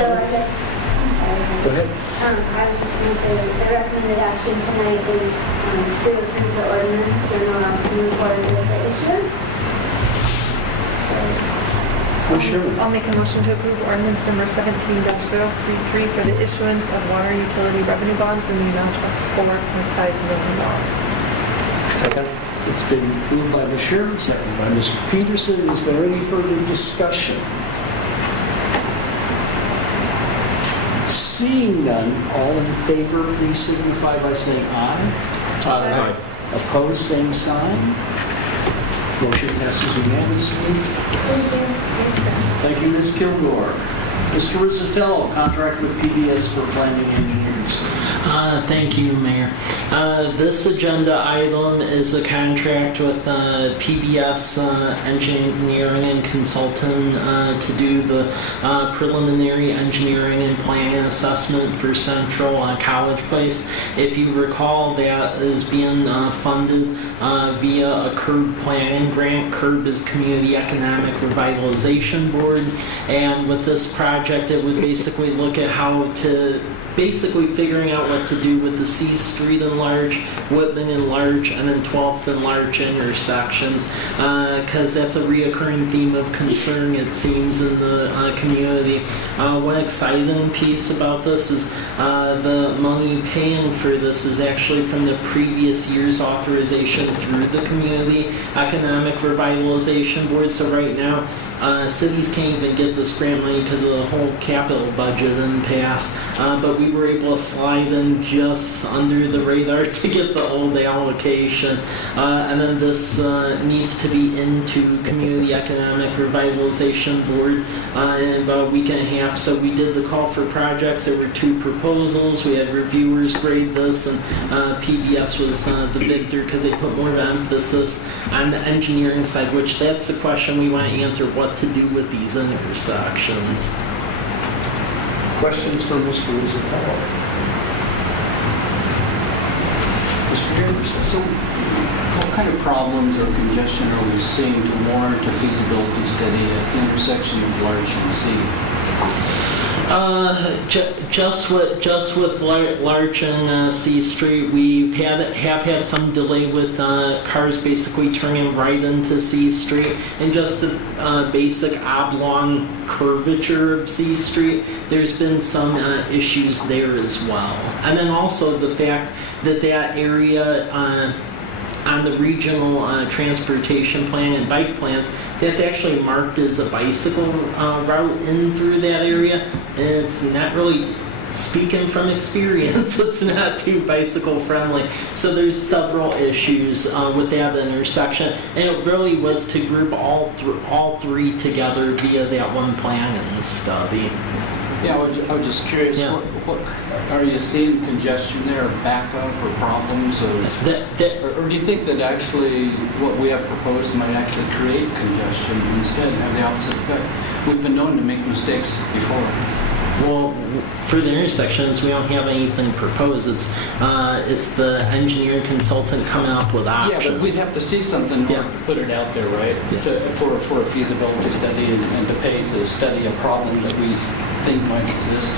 So I guess, I'm sorry. Go ahead. I was just going to say that the recommended action tonight is to approve the ordinance and allow us to move forward with the issuance. Ms. Sherman? I'll make a motion to approve ordinance number 17-033 for the issuance of water utility revenue bonds in the amount of $4.5 million. Second. It's been moved by Ms. Sherman, seconded by Mr. Peterson. Is there any further discussion? Seeing none, all in favor, please signify by saying aye. Aye. Opposed, same sign. Motion passes unanimously. Thank you. Thank you, Ms. Kilgore. Mr. Rizzatello, contract with PBS for planning engineering services. Thank you, Mayor. This agenda item is a contract with PBS Engineering and Consultant to do the preliminary engineering and planning assessment for Central College Place. If you recall, that is being funded via a CURB planning grant. CURB is Community Economic Revitalization Board, and with this project, it would basically look at how to figuring out what to do with the C Street enlarge, Whitman enlarge, and then 12th enlarge intersections, because that's a reoccurring theme of concern, it seems, in the community. One exciting piece about this is the money paying for this is actually from the previous year's authorization through the Community Economic Revitalization Board. So right now, cities can't even get this grant money because of the whole capital budget impasse. But we were able to slide in just under the radar to get the old allocation. And then this needs to be into Community Economic Revitalization Board in about a week and a half. So we did the call for projects. There were 2 proposals. We had reviewers grade this, and PBS was the victor because they put more emphasis on the engineering side, which that's the question we want to answer, what to do with these intersections. Questions for Mr. Rizzatello? Mr. Anderson? So, what kind of problems or congestion are we seeing to warrant a feasibility study at the intersection of Larch and C? Just with Larch and C Street, we have had some delay with cars basically turning right into C Street, and just the basic oblong curvature of C Street. There's been some issues there as well, and then also the fact that that area on the regional transportation plan and bike plans, that's actually marked as a bicycle route in through that area. And it's not really, speaking from experience, it's not too bicycle friendly. So there's several issues with that intersection. And it really was to group all 3 together via that one planning study. Yeah, I was just curious, Yeah. what are you seeing congestion there, backup or problems? Or do you think that actually what we have proposed might actually create congestion instead, have the opposite effect? We've been known to make mistakes before. Well, for the intersections, we don't have anything proposed. It's the engineer consultant coming up with options. Yeah, but we'd have to see something to put it out there, right? Yeah. For a feasibility study and to pay to study a problem that we think might exist.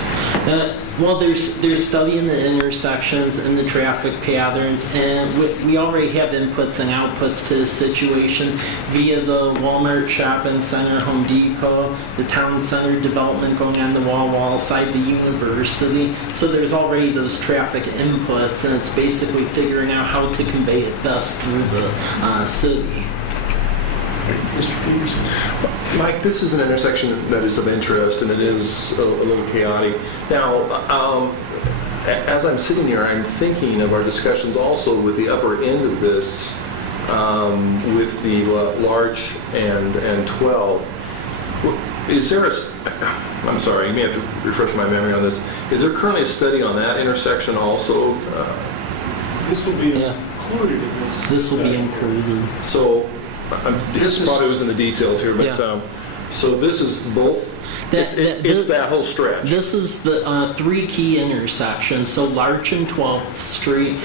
Well, there's studying the intersections and the traffic patterns, and we already have inputs and outputs to this situation via the Walmart Shopping Center, Home Depot, the town center development going on the wall side, the university. So there's already those traffic inputs, and it's basically figuring out how to convey it best through the city. Mr. Peterson. Mike, this is an intersection that is of interest, and it is a little chaotic. Now, as I'm sitting here, I'm thinking of our discussions also with the upper end of this, with the Larch and 12. Is there I'm sorry, you may have to refresh my memory on this. Is there currently a study on that intersection also? This will be included in this. This will be included. So, this probably was in the details here, but so this is both. It's that whole stretch. This is the 3 key intersections. So Larch and 12th Street,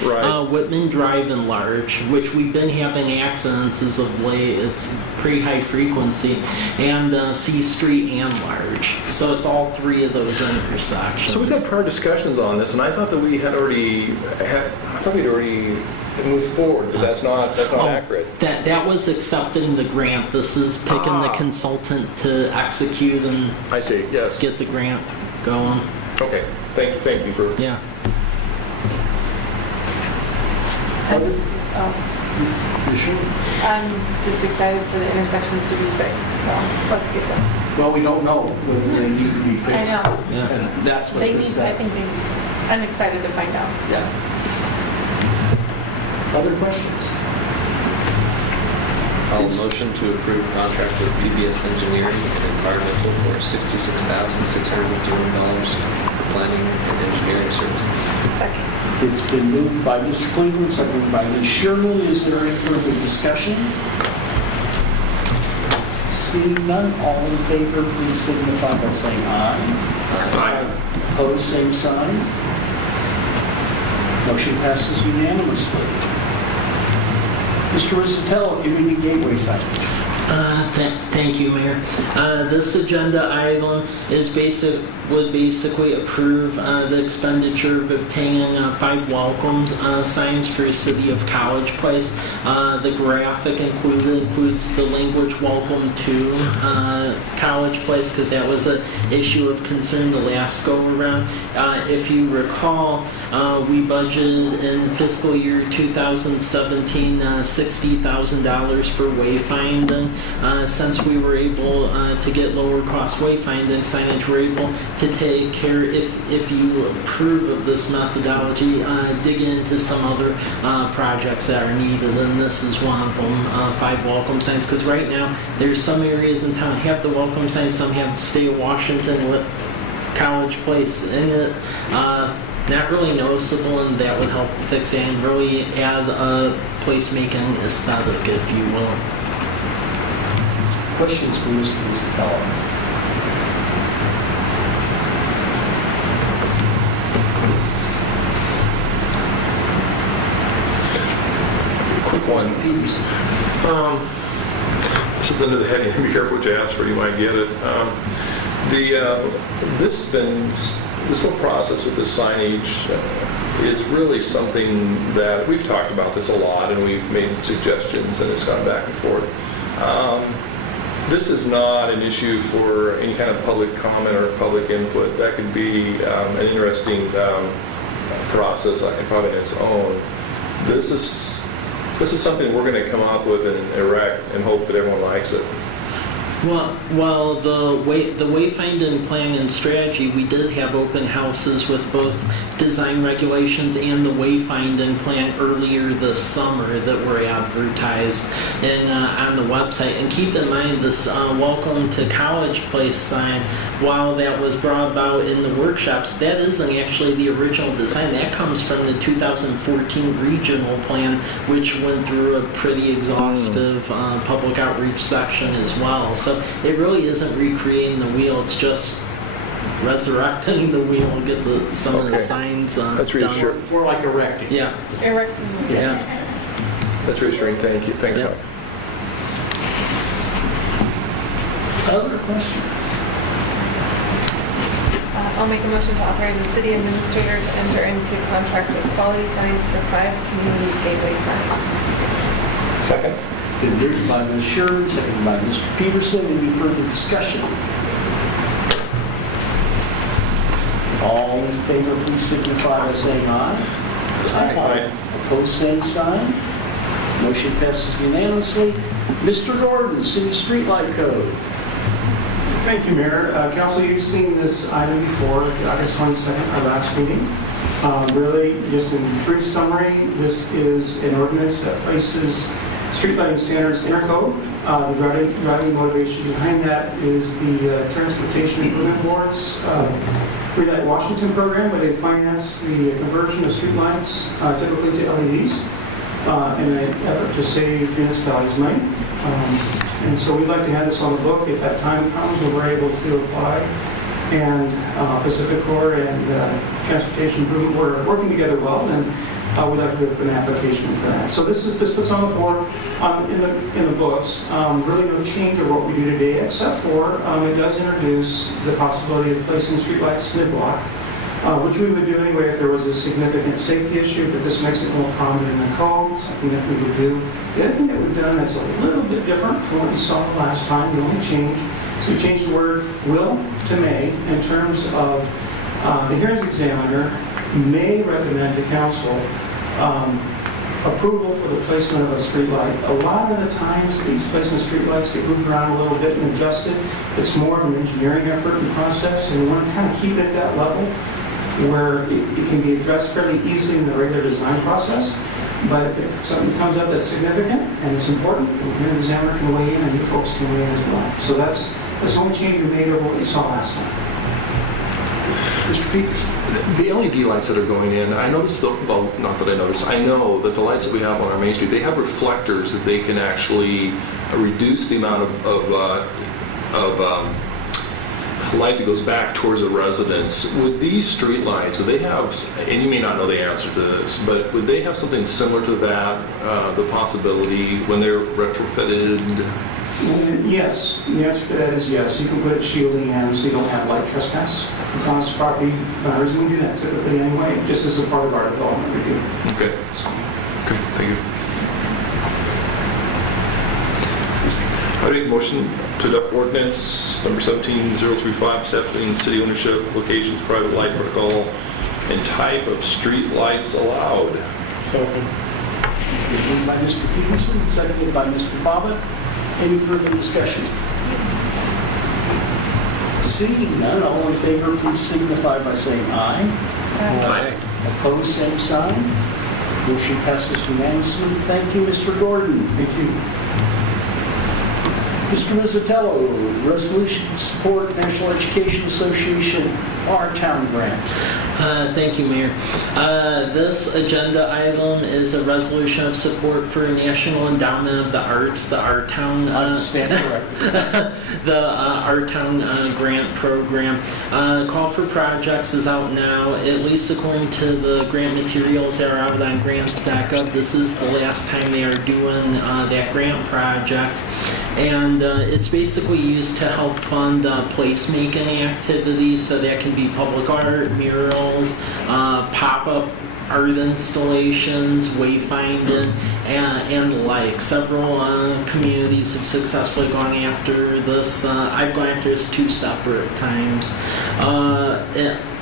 Whitman Drive and Larch, which we've been having accidents as of late. It's pretty high frequency, and C Street and Larch. So it's all 3 of those intersections. So we've had prior discussions on this, and I thought that we had already moved forward, but that's not accurate. That was accepting the grant. This is picking the consultant to execute and I see. Yes. Get the grant going. Okay. Thank you for. Yeah. I'm just excited for the intersections to be fixed, so let's get them. Well, we don't know whether they need to be fixed. I know. Yeah. And that's what I this think does. they need. I'm excited to find out. Yeah. Other questions? I'll motion to approve contract with PBS Engineering and Environmental for $66,651 for planning and engineering services. Second. It's been moved by Mr. Cleveland, seconded by Ms. Sherman. Is there any further discussion? Seeing none, all in favor, please signify by saying aye. Aye. Opposed, same sign. Motion passes unanimously. Mr. Rizzatello, Community Gateway signage. Thank you, Mayor. This agenda item is would basically approve the expenditure of obtaining 5 welcome signs for City of College Place. The graphic includes the language welcome to College Place, because that was an issue of concern the last go around. If you recall, we budgeted in fiscal year 2017 $60,000 for wayfinding. Since we were able to get lower cost wayfinding signage, we're able to take care, if you approve of this methodology, dig into some other projects that are needed, and this is one of them, 5 welcome signs, because right now there's some areas in town have the welcome signs, some have the state of Washington with College Place in it. Not really noticeable, and that would help fix it and really add a placemaking aesthetic, if you will. Questions for Mr. Muscala? Quick one. This is under the heading, be careful what you ask for, you might get it. This whole process with the signage is really something that we've talked about this a lot, and we've made suggestions, and it's gone back and forth. This is not an issue for any kind of public comment or public input. That could be an interesting process, probably in its own. This is something we're going to come up with and erect and hope that everyone likes it. Well, the wayfinding plan and strategy, we did have open houses with both design regulations and the wayfinding plan earlier this summer that were advertised on the website. And keep in mind, this Welcome to College Place sign, while that was brought about in the workshops, that isn't actually the original design. That comes from the 2014 regional plan, which went through a pretty exhaustive public outreach section as well. So it really isn't recreating the wheel, it's just resurrecting the wheel and get some of the signs That's reassuring. More like erecting. Yeah. Erecting. Yeah. That's reassuring. Thank you. Thanks, Yep. Mike. Other questions? I'll make a motion to authorize the city administrator to enter into contract with Quality Signs for 5 community gateway signs. Second. It's been moved by Ms. Sherman, seconded by Mr. Peterson. Any further discussion? All in favor, please signify by saying aye. Aye. Opposed, same sign. Motion passes unanimously. Mr. Gordon, City Streetlight Code. Thank you, Mayor. Council, you've seen this item before, August 22nd, our last meeting. Really, just in brief summary, this is an ordinance that places street lighting standards in our code. The driving motivation behind that is the Transportation Improvement Board's Relight Washington program, where they finance the conversion of street lights, typically to LEDs, in an effort to save municipalities money. And so we'd like to have this on the book. If that time comes, when we're able to apply, and Pacific Corps and Transportation Improvement Board are working together well, and we'd like to put an application for that. So this puts on the board in the books. Really no change of what we do today, except for it does introduce the possibility of placing streetlights mid-block, which we would do anyway if there was a significant safety issue, but this makes it more prominent in the code, something that we would do. The other thing that we've done that's a little bit different from what you saw last time, the only change, so we changed the word will to may in terms of the hearings examiner may recommend to council approval for the placement of a streetlight. A lot of the times, these placement streetlights get moved around a little bit and adjusted. It's more of an engineering effort and process, and we want to kind of keep it at that level where it can be addressed fairly easily in the regular design process. But if something comes up that's significant and it's important, the hearing examiner can weigh in and you folks can weigh in as well. So that's the only change we made over what you saw last time. Mr. Peters, the LED lights that are going in, I noticed, well, not that I noticed, I know that the lights that we have on our Main Street, they have reflectors that they can actually reduce the amount of light that goes back towards a residence. Would these street lights, would they have, and you may not know the answer to this, but would they have something similar to that, the possibility when they're retrofitted? And yes, the answer to that is yes. You can put shielding in so you don't have light trespass across property owners. We do that typically anyway, just as a part of our development review. Okay. Good, thank you. I make a motion to adopt ordinance number 17035, establishing city ownership, locations, private light protocol, and type of street lights allowed. Moved by Mr. Peterson, seconded by Mr. Bobbitt. Any further discussion? Seeing none, all in favor, please signify by saying aye. Aye. Opposed, same sign. Motion passes unanimously. Thank you, Mr. Gordon. Thank you. Mr. Mizzatello, resolution to support National Education Association Our Town grant. Thank you, Mayor. This agenda item is a resolution of support for National Endowment of the Arts, the Our Town, Stand corrected. the Our Town grant program. Call for projects is out now, at least according to the grant materials that are out on Grant Stack Up. This is the last time they are doing that grant project. And it's basically used to help fund placemaking activities, so that can be public art, murals, pop-up art installations, wayfinding, and the like. Several communities have successfully gone after this. I've gone after this 2 separate times.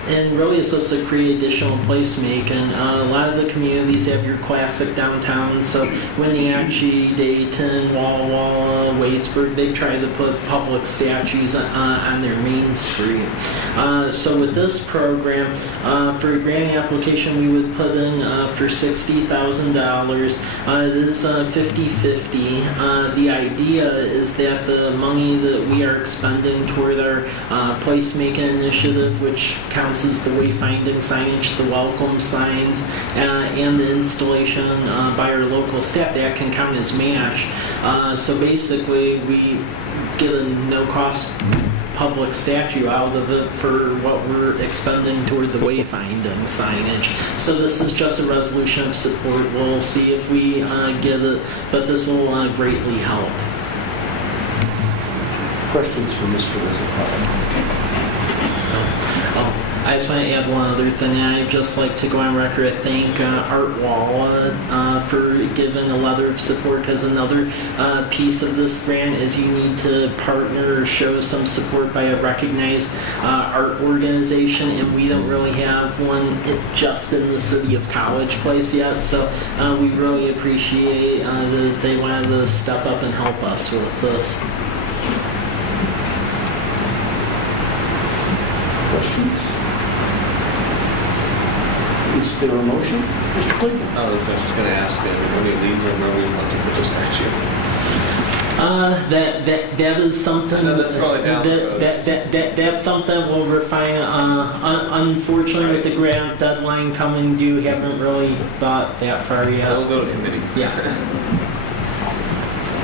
And really it's just to create additional placemaking. A lot of the communities have your classic downtown, so Wenatchee, Dayton, Walla Walla, Waitsburg, they've tried to put public statues on their main street. So with this program, for a grant application we would put in for $60,000. It is 50-50. The idea is that the money that we are expending toward our placemaking initiative, which counts as the wayfinding signage, the welcome signs, and the installation by our local staff, that can count as match. So basically, we get a no-cost public statue out of it for what we're expending toward the wayfinding signage. So this is just a resolution of support. We'll see if we get it, but this will greatly help. Questions for Mr. Mizzatello? I just want to add one other thing. I'd just like to go on record and thank Art Walla for giving a letter of support, because another piece of this grant is you need to partner or show some support by a recognized art organization, and we don't really have one just in the city of College Place yet, so we really appreciate that they wanted to step up and help us with this. Questions? Is there a motion? Mr. Cleveland? I was just going to ask, how many leads on where we want to put this statue? That is something. No, that's probably down the road. That's something we'll refine. Unfortunately, with the grant deadline coming due, haven't really thought that far yet. So we'll go to committee. Yeah.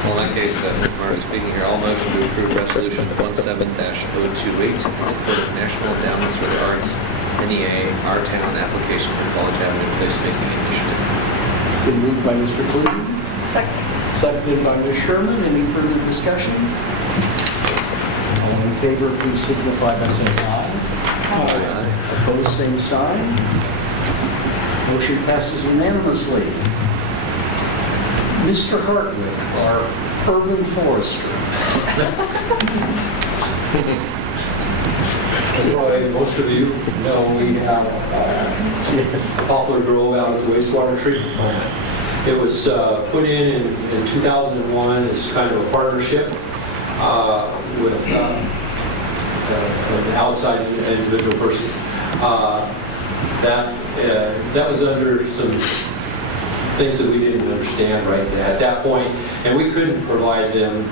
Well, in that case, since Marty's speaking here, I'll motion to approve resolution 17-028 in support of National Endowments for the Arts, NEA, Our Town application for College Avenue placemaking initiative. Been moved by Mr. Cleveland. Second. Seconded by Ms. Sherman. Any further discussion? All in favor, please signify by saying aye. Aye. Opposed, same sign. Motion passes unanimously. Mr. Hartwick, our urban forester. As probably most of you know, we have Poplar Grove out at the wastewater treatment plant. It was put in 2001 as kind of a partnership with an outside individual person. That was under some things that we didn't understand right at that point, and we couldn't provide them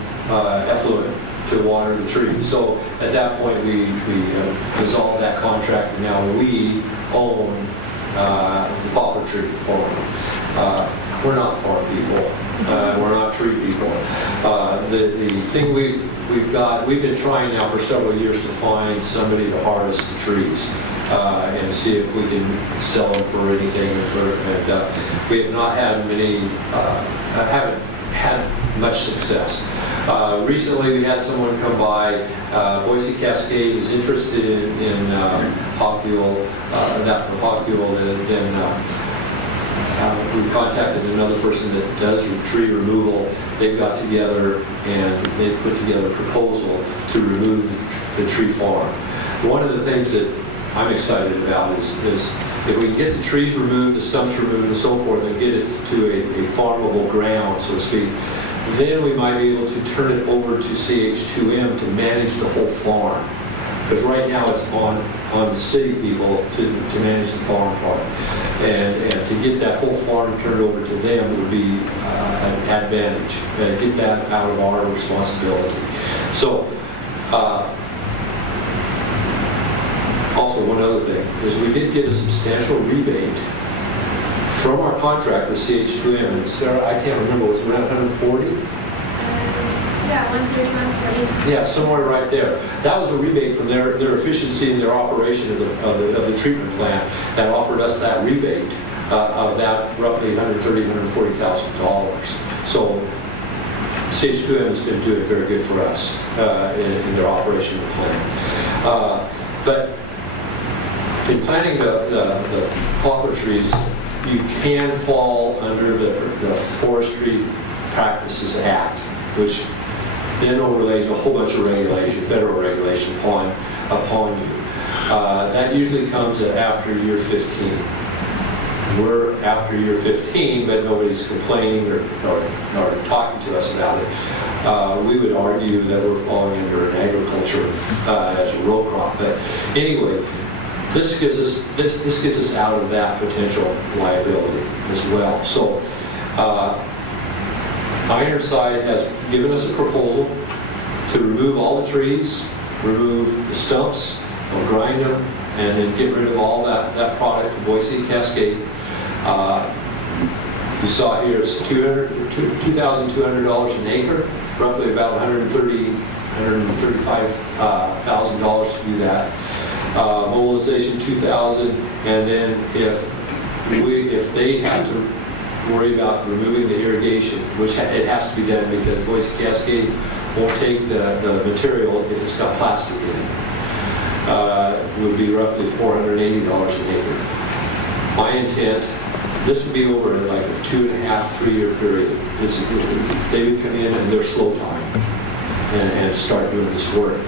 effluent to water the trees. So at that point, we dissolved that contract, and now we own the poplar tree farm. We're not farm people. We're not tree people. The thing we've been trying now for several years to find somebody to harvest the trees and see if we can sell them for anything. We have not had haven't had much success. Recently, we had someone come by. Boise Cascade is interested in hog fuel, natural hog fuel. Then we contacted another person that does tree removal. They got together and they put together a proposal to remove the tree farm. One of the things that I'm excited about is if we can get the trees removed, the stumps removed, and so forth, and get it to a farmable ground, so to speak, then we might be able to turn it over to CH2M to manage the whole farm. Because right now it's on the city people to manage the farm part. And to get that whole farm turned over to them would be an advantage. Get that out of our responsibility. So, also one other thing is we did get a substantial rebate from our contract with CH2M. And Sarah, I can't remember, was it around 140? Yeah, 130, 140. Yeah, somewhere right there. That was a rebate from their efficiency and their operation of the treatment plant that offered us that rebate of that roughly $130,000, $140,000. So CH2M has been doing very good for us in their operation of the plant. But in planting the poplar trees, you can fall under the Forestry Practices Act, which then overlays a whole bunch of regulation, federal regulation upon you. That usually comes after year 15. We're after year 15, but nobody's complaining or talking to us about it. We would argue that we're falling under an agriculture as a row crop. But anyway, this gets us out of that potential liability as well. So Ironside has given us a proposal to remove all the trees, remove the stumps, and grind them, and then get rid of all that product to Boise Cascade. You saw here it's $2,200 an acre, roughly about $135,000 to do that. Mobilization $2,000, and then if they have to worry about removing the irrigation, which it has to be done because Boise Cascade won't take the material if it's got plastic in it. Would be roughly $480 an acre. My intent, this would be over like a 2.5, 3-year period. They would come in and their slow time and start doing this work.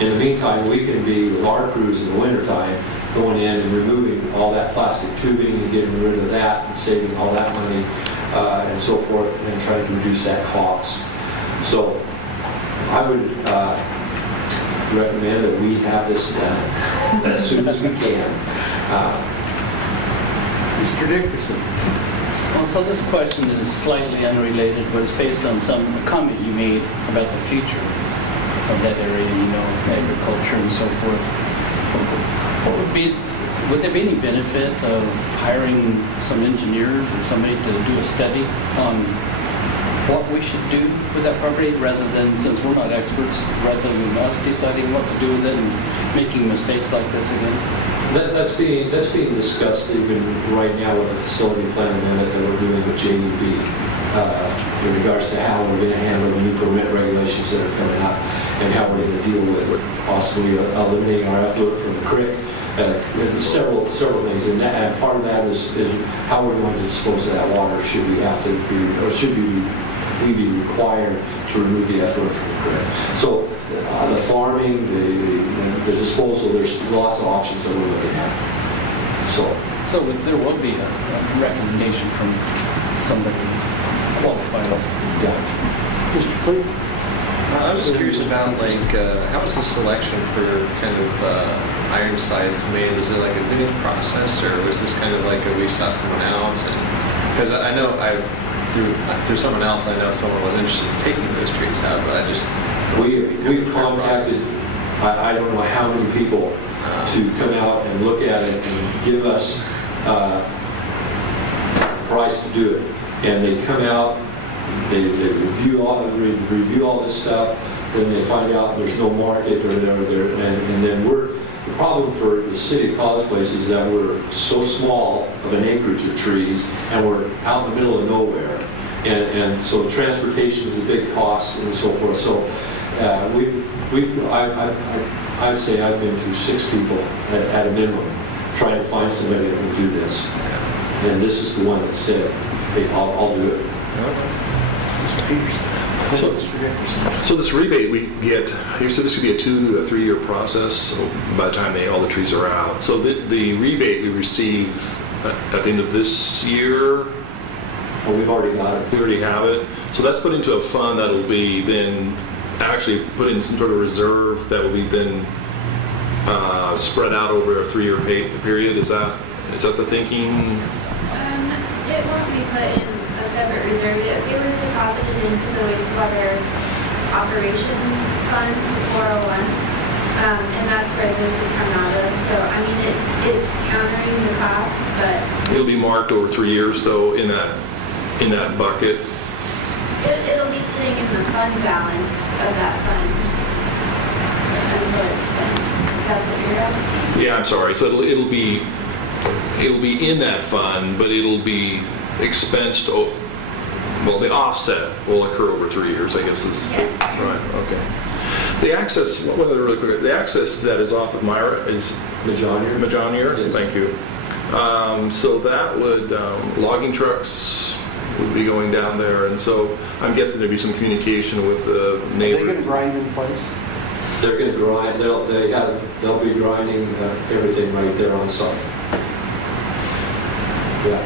In the meantime, we can be with our crews in the wintertime going in and removing all that plastic tubing and getting rid of that and saving all that money and so forth and trying to reduce that cost. So I would recommend that we have this done as soon as we can. Mr. Dickerson. Well, so this question is slightly unrelated, but it's based on some comment you made about the future of that area, agriculture and so forth. Would there be any benefit of hiring some engineers or somebody to do a study on what we should do with that property rather than, since we're not experts, rather than us deciding what to do with it and making mistakes like this again? That's being discussed even right now with the facility plan amendment that we're doing with JUB in regards to how we're going to handle the new permit regulations that are coming up and how we're going to deal with possibly eliminating our effluent from the creek. Several things, and part of that is how we're going to dispose of that water. Should we have to be, or should we be required to remove the effluent from the creek? So the farming, the disposal, there's lots of options that we're looking at. So there will be a recommendation from somebody qualified. Yeah. Mr. Cleveland? I was just curious about how was the selection for kind of Ironsides made? Was it like a bidding process, or was this kind of like we saw someone out? Because I know through someone else, I know someone was interested in taking those trees out, but we contacted I don't know how many people to come out and look at it and give us a price to do it, and they come out. They review all this stuff, then they find out there's no market, and then the problem for the city of College Place is that we're so small of an acreage of trees, and we're out in the middle of nowhere, And so transportation is a big cost and so forth. So I'd say I've been through 6 people at a minimum trying to find somebody that will do this. And this is the one that said, hey, I'll do it. Mr. Peterson. So this rebate we get, you said this could be a 2 to 3 year process, so by the time all the trees are out. So the rebate we receive at the end of this year, Well, we've already got it. we already have it. So that's put into a fund that'll be then actually put in some sort of reserve that will be then spread out over a 3 year period. Is that the thinking? It won't be put in a separate reserve. It was deposited into the wastewater operations fund, 401, and that's where this would come out of. So, I mean, it is countering the cost, but It'll be marked over 3 years though in that bucket. it'll be sitting in the fund balance of that fund until it's spent. That's what you're asking? Yeah, I'm sorry. So it'll be in that fund, but it'll be expensed. Well, the offset will occur over 3 years, I guess is Yes. right. Okay. The access, one other really quick. The access to that is off of Myra is Majonier. Yes. Thank you. So that would logging trucks would be going down there, and so I'm guessing there'd be some communication with the Are they neighbor. going to grind in place? They're going to grind. They'll be grinding everything right there on site. Yeah.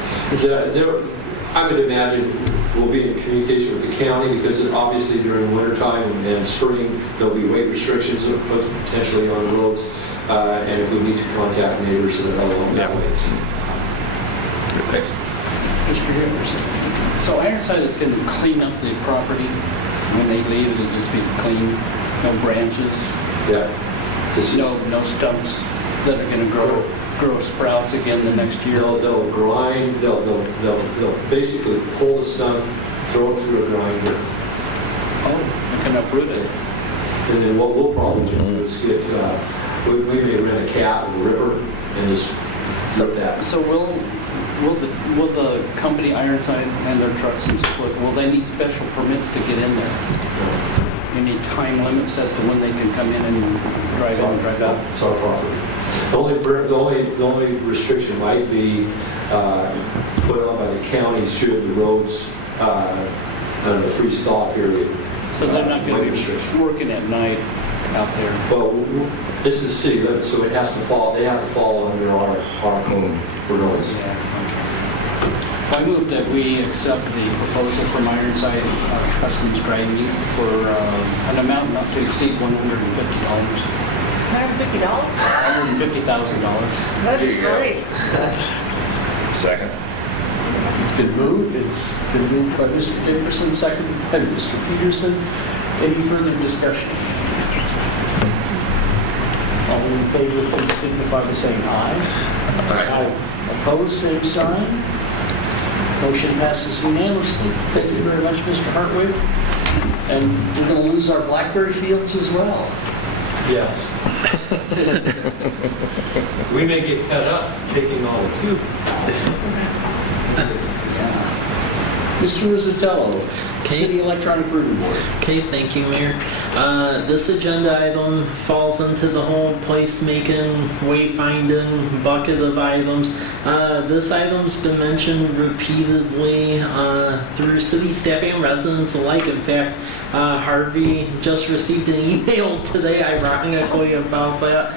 I would imagine we'll be in communication with the county because obviously during wintertime and spring there'll be weight restrictions potentially on roads, and if we need to contact neighbors along that way. Good, thanks. Mr. Henderson. So Ironside is going to clean up the property. When they leave, it'll just be clean, no branches, Yeah. no stumps that are going to grow sprouts again the next year. They'll grind. They'll basically pull the stump, throw it through a grinder, Oh, they can uproot it. and then what we'll probably do is get we may rent a cat and a ripper and just rip that. So will the company Ironside and their trucks and so forth, will they need special permits to get in there? Any time limits as to when they can come in and drive in and drive out? It's our property. The only restriction might be put on by the county should the roads on the free thaw period. So they're not going weight to be working at night out there? Well, this is city limits, so it has to fall. They have to fall under our code for noise. Yeah, okay. I move that we accept the proposal from Ironside Customs Grinding for an amount not to exceed $150. $150? $150,000. That'd be great. Second. It's been moved. It's been moved by Mr. Dickerson, seconded by Mr. Peterson. Any further discussion? All in favor, please signify by saying aye. Aye. Opposed, same sign. Motion passes unanimously. Thank you very much, Mr. Hartwig. And we're going to lose our blackberry fields as well. Yes. We may get cut up taking all the cube. Mr. Rizzatello, Okay. City Electronic Burden Board. Okay, thank you, Mayor. This agenda item falls into the whole placemaking, wayfinding bucket of items. This item's been mentioned repeatedly through city staff and residents alike. In fact, Harvey just received an email today, ironically, about that.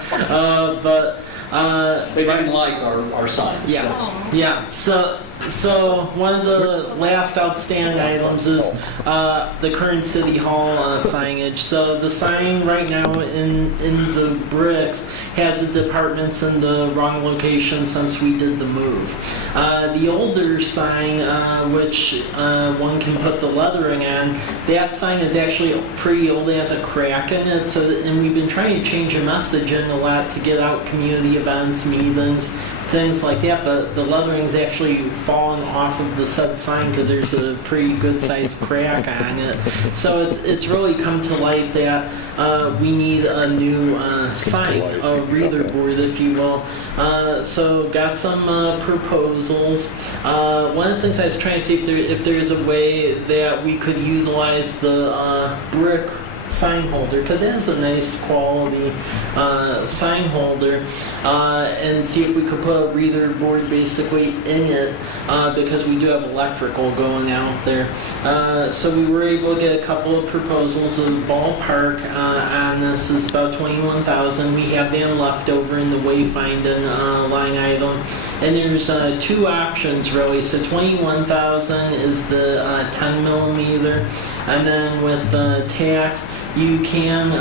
They didn't like our signs. Yeah. Yeah. So one of the last outstanding items is the current city hall signage. So the sign right now in the bricks has the departments in the wrong location since we did the move. The older sign, which one can put the lettering on, that sign is actually pretty old. It has a crack in it. And we've been trying to change the messaging a lot to get out community events, meetings, things like that, but the leathering's actually fallen off of the said sign because there's a pretty good sized crack on it. So it's really come to light that we need a new sign, a reader board, if you will. So got some proposals. One of the things I was trying to see if there's a way that we could utilize the brick sign holder, because it is a nice quality sign holder, and see if we could put a reader board basically in it, because we do have electrical going out there. So we were able to get a couple of proposals. The ballpark on this is about $21,000. We have them left over in the wayfinding line item. And there's two options really. So $21,000 is the 10 millimeter, and then with tax you can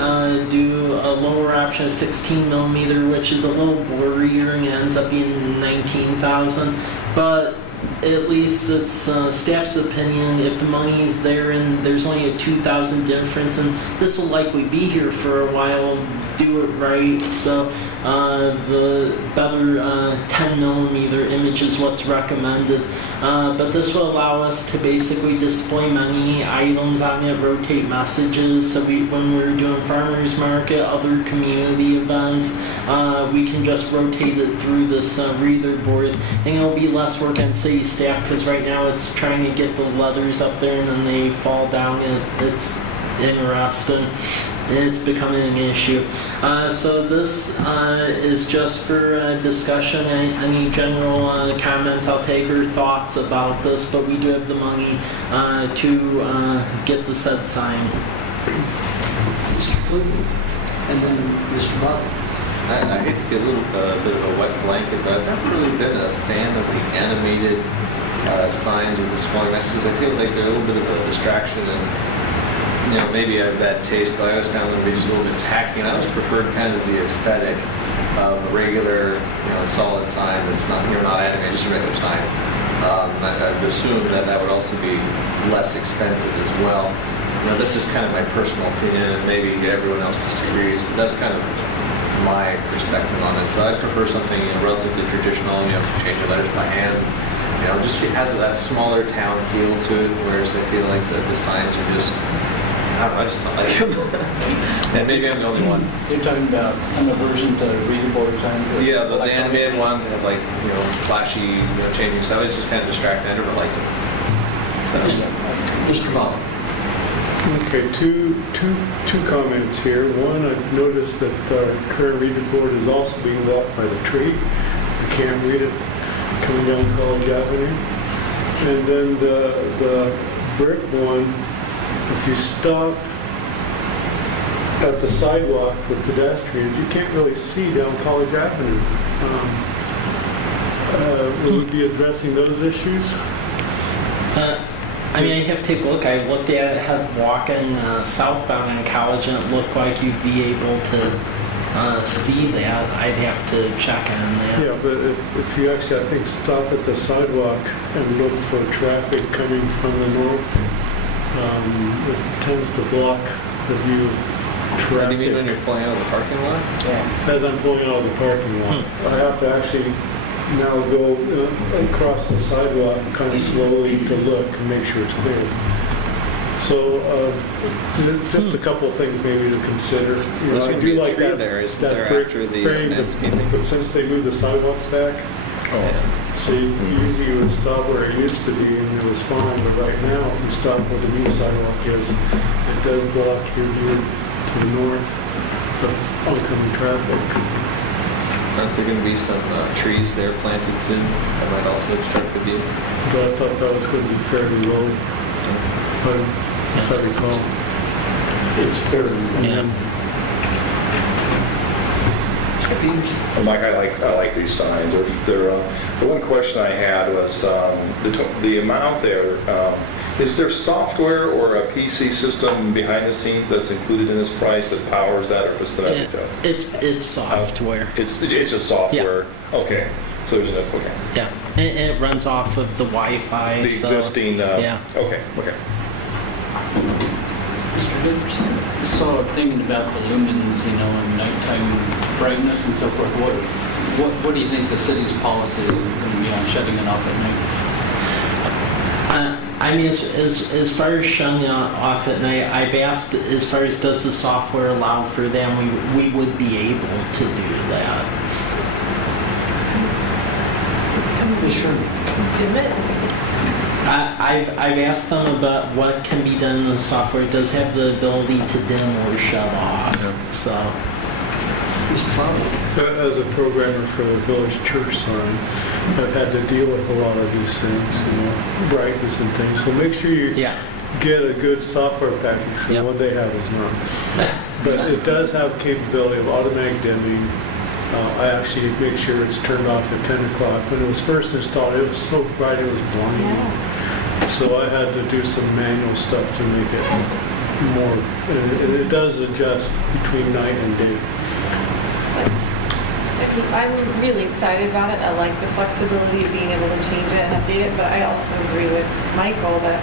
do a lower option of 16 millimeter, which is a little blurrier and ends up being $19,000. But at least it's staff's opinion, if the money's there and there's only a $2,000 difference, and this will likely be here for a while, do it right. So the better 10 millimeter image is what's recommended. But this will allow us to basically display many items on it, rotate messages. So when we're doing farmers market, other community events, we can just rotate it through this reader board, and it'll be less work on city staff, because right now it's trying to get the letters up there and then they fall down, and it's interesting. It's becoming an issue. So this is just for discussion. Any general comments I'll take, or thoughts about this, but we do have the money to get the said sign. Mr. Cleveland, and then Mr. Butler. I hate to get a little bit of a wet blanket, but I've never really been a fan of the animated signs with the swelling messages. I feel like they're a little bit of a distraction, and maybe I have bad taste, but I always kind of want to be just a little bit tacky, and I always preferred kind of the aesthetic of a regular, solid sign that's not animated, just a regular sign. I'd assume that would also be less expensive as well. This is kind of my personal opinion, and maybe everyone else disagrees, but that's kind of my perspective on it. So I'd prefer something relatively traditional, change the letters by hand. Just it has that smaller town feel to it, whereas I feel like the signs are just, I just don't like them. And maybe I'm the only one. You're talking about an aversion to reader board signs? Yeah, the animated ones have flashy, changing stuff. It's just kind of distracting. I never liked it. So, Mr. Butler. Okay, two comments here. One, I've noticed that our current reader board is also being blocked by the tree. You can't read it coming down College Avenue. And then the brick one, if you stop at the sidewalk for pedestrians, you can't really see down College Avenue. Will we be addressing those issues? I have to take a look. I looked at it, had walking southbound on College, and it looked like you'd be able to see that. I'd have to check on that. Yeah, but if you actually, I think, stop at the sidewalk and look for traffic coming from the north, it tends to block the view of traffic. What do you mean when you're pulling out of the parking lot? Yeah. As I'm pulling out of the parking lot, I have to actually now go across the sidewalk kind of slowly to look and make sure it's clear. So just a couple of things maybe to consider. I do like that, that brick frame, but since they moved the sidewalks back, so usually you would stop where it used to be and it was fine, but right now if you stop where the new sidewalk is, it does block your view to the north of oncoming traffic. Aren't there going to be some trees there planted soon that might also obstruct the view? But I thought that was going to be fairly low, but if I recall, it's fairly low. Mike, I like these signs. The one question I had was the amount there. Is there software or a PC system behind the scenes that's included in this price that powers that, or just domestic? It's software. It's just software. Yeah. Okay. So there's enough. Okay. Yeah, and it runs off of the Wi-Fi. The existing. Yeah. Okay. Mr. Dickerson, so thinking about the lumens, and nighttime brightness and so forth, What do you think the city's policy is going to be on shutting it off at night? I mean, as far as shutting it off at night, I've asked as far as does the software allow for that, we would be able to do that. Sure. Dim it? I've asked them about what can be done in the software. It does have the ability to dim or shut off. So, As a programmer for the village church sign, I've had to deal with a lot of these things, brightness and things. So make sure you get a good software package, because what they have is not. But it does have capability of automatic dimming. I actually make sure it's turned off at 10 o'clock. When it was first installed, it was so bright it was blinding. So I had to do some manual stuff to make it more, and it does adjust between night and day. I'm really excited about it. I like the flexibility of being able to change it and update it, but I also agree with Michael that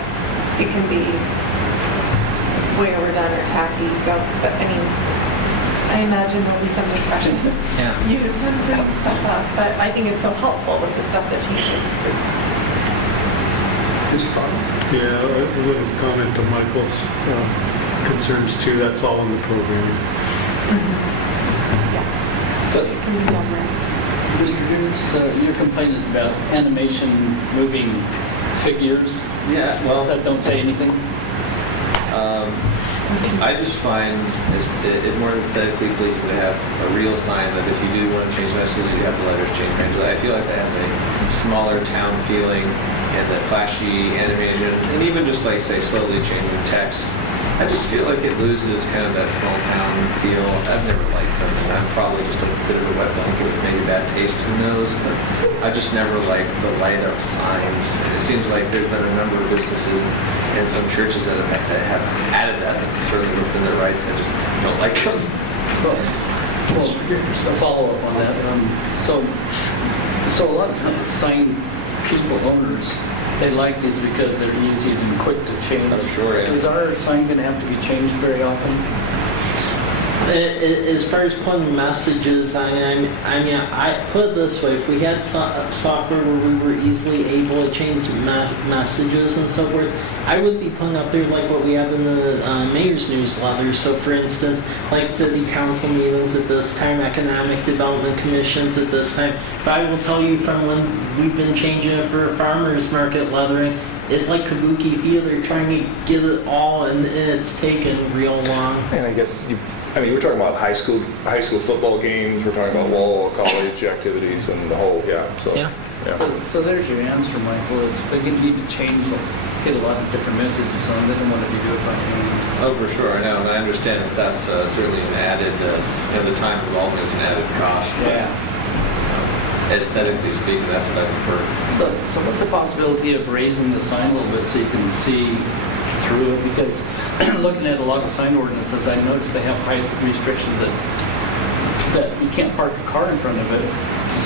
it can be way overdone or tacky. So, but I mean, I imagine there'll be some discussion use and bring stuff up, but I think it's so helpful with the stuff that changes. Yeah, a little comment to Michael's concerns too. That's all in the program. So, Mr. Beers, so you're complaining about animation moving figures that don't say anything? I just find it more aesthetically pleasing to have a real sign that if you do want to change messages, you have the letters change. I feel like that has a smaller town feeling, and the flashy animation, and even just like say slowly changing text. I just feel like it loses kind of that small town feel. I've never liked them, and I'm probably just a bit of a wet blanket with maybe bad taste, who knows, but I just never liked the light up signs. And it seems like there's been a number of businesses and some churches that have added that. It's certainly within their rights. I just don't like them. Well, a follow-up on that. So a lot of times sign people, owners, they like these because they're easy and quick to change. I'm sure, yeah. Is our sign going to have to be changed very often? As far as putting messages, I put it this way: if we had software where we were easily able to change messages and so forth, I would be putting up there like what we have in the mayor's newsletter. So, for instance, like city council meetings at this time, economic development commissions at this time. But I will tell you from when we've been changing it for farmers market lettering, it's like kabuki theater, trying to get it all, and it's taken real long. And I guess we're talking about high school football games. We're talking about wall college activities and the whole So there's your answer, Michael. Is they need to change, get a lot of different messages on. They don't want to do it by hand. Oh, for sure. I know, and I understand that that's certainly an added, the time involvement is an added cost. But, aesthetically speaking, that's what I prefer. So what's the possibility of raising the sign a little bit so you can see through it? Because looking at a lot of sign ordinances, I noticed they have height restrictions that you can't park a car in front of it,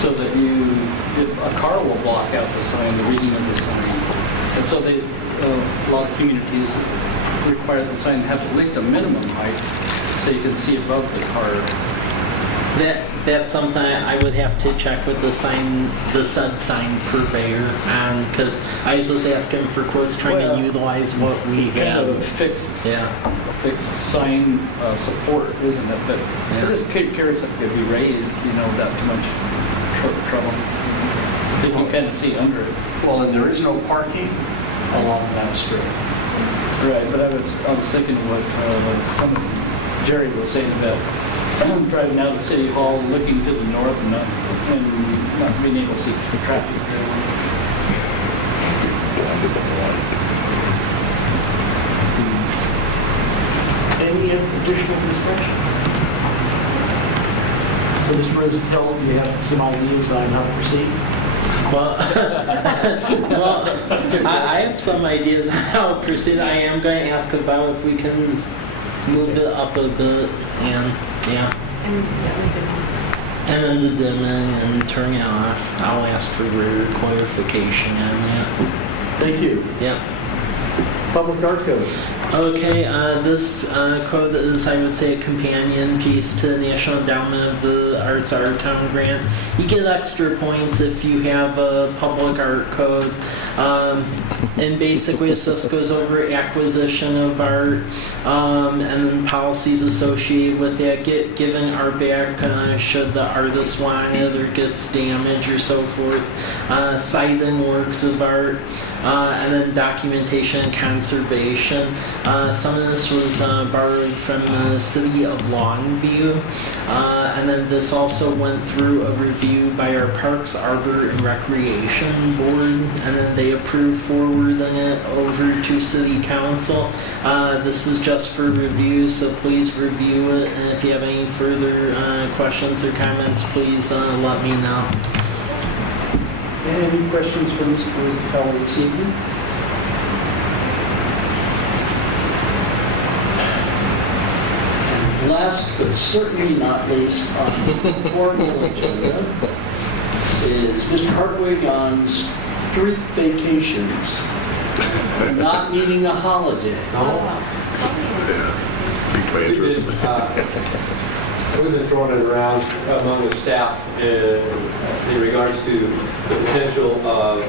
so that a car will block out the sign, the reading of the sign. And so a lot of communities require the sign to have at least a minimum height so you can see above the car. That's something I would have to check with the said sign purveyor on, because I was just asking for quotes trying to utilize what we have. Kind of a fixed sign support, isn't it? But I'm just curious if it could be raised, without too much trouble. So you can kind of see under it. Well, and there is no parking along that strip. Right, but I was thinking what Jerry was saying about driving out of City Hall, looking to the north and not being able to see the traffic. Any additional discussion? So, Mr. Rosenfeld, you have some ideas on how to proceed? Well, I have some ideas on how to proceed. I am going to ask about if we can move it up a bit and then the dimming and turning it off. I'll ask for greater clarification on that. Thank you. Yeah. Public art goes. Okay, this quote is, I would say, a companion piece to the National Endowment of the Arts Our Town grant. You get extra points if you have a public art code. And basically, it just goes over acquisition of art and then policies associated with that, giving art back should the artist want it or gets damaged or so forth, citing works of art, and then documentation and conservation. Some of this was borrowed from the city of Longview, and then this also went through a review by our Parks, Arbor, and Recreation Board, and then they approved forwarding it over to City Council. This is just for review, so please review it, and if you have any further questions or comments, please let me know. Any questions for Ms. Pelli this evening? Last but certainly not least on the formal agenda is Mr. Hartwig on street vacations, not needing a holiday. We've been throwing it around among the staff in regards to the potential of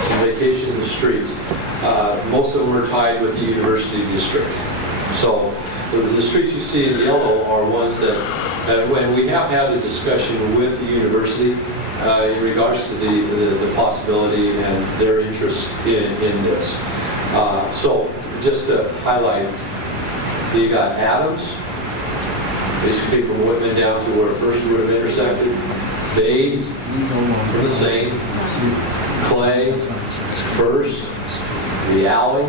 some vacations in streets. Most of them are tied with the university district. So the streets you see in yellow are ones that, when we have had a discussion with the university in regards to the possibility and their interest in this. So just to highlight, you got Adams, basically from Whitman down to where First would have intersected. They are the same. Clay, First, the alley,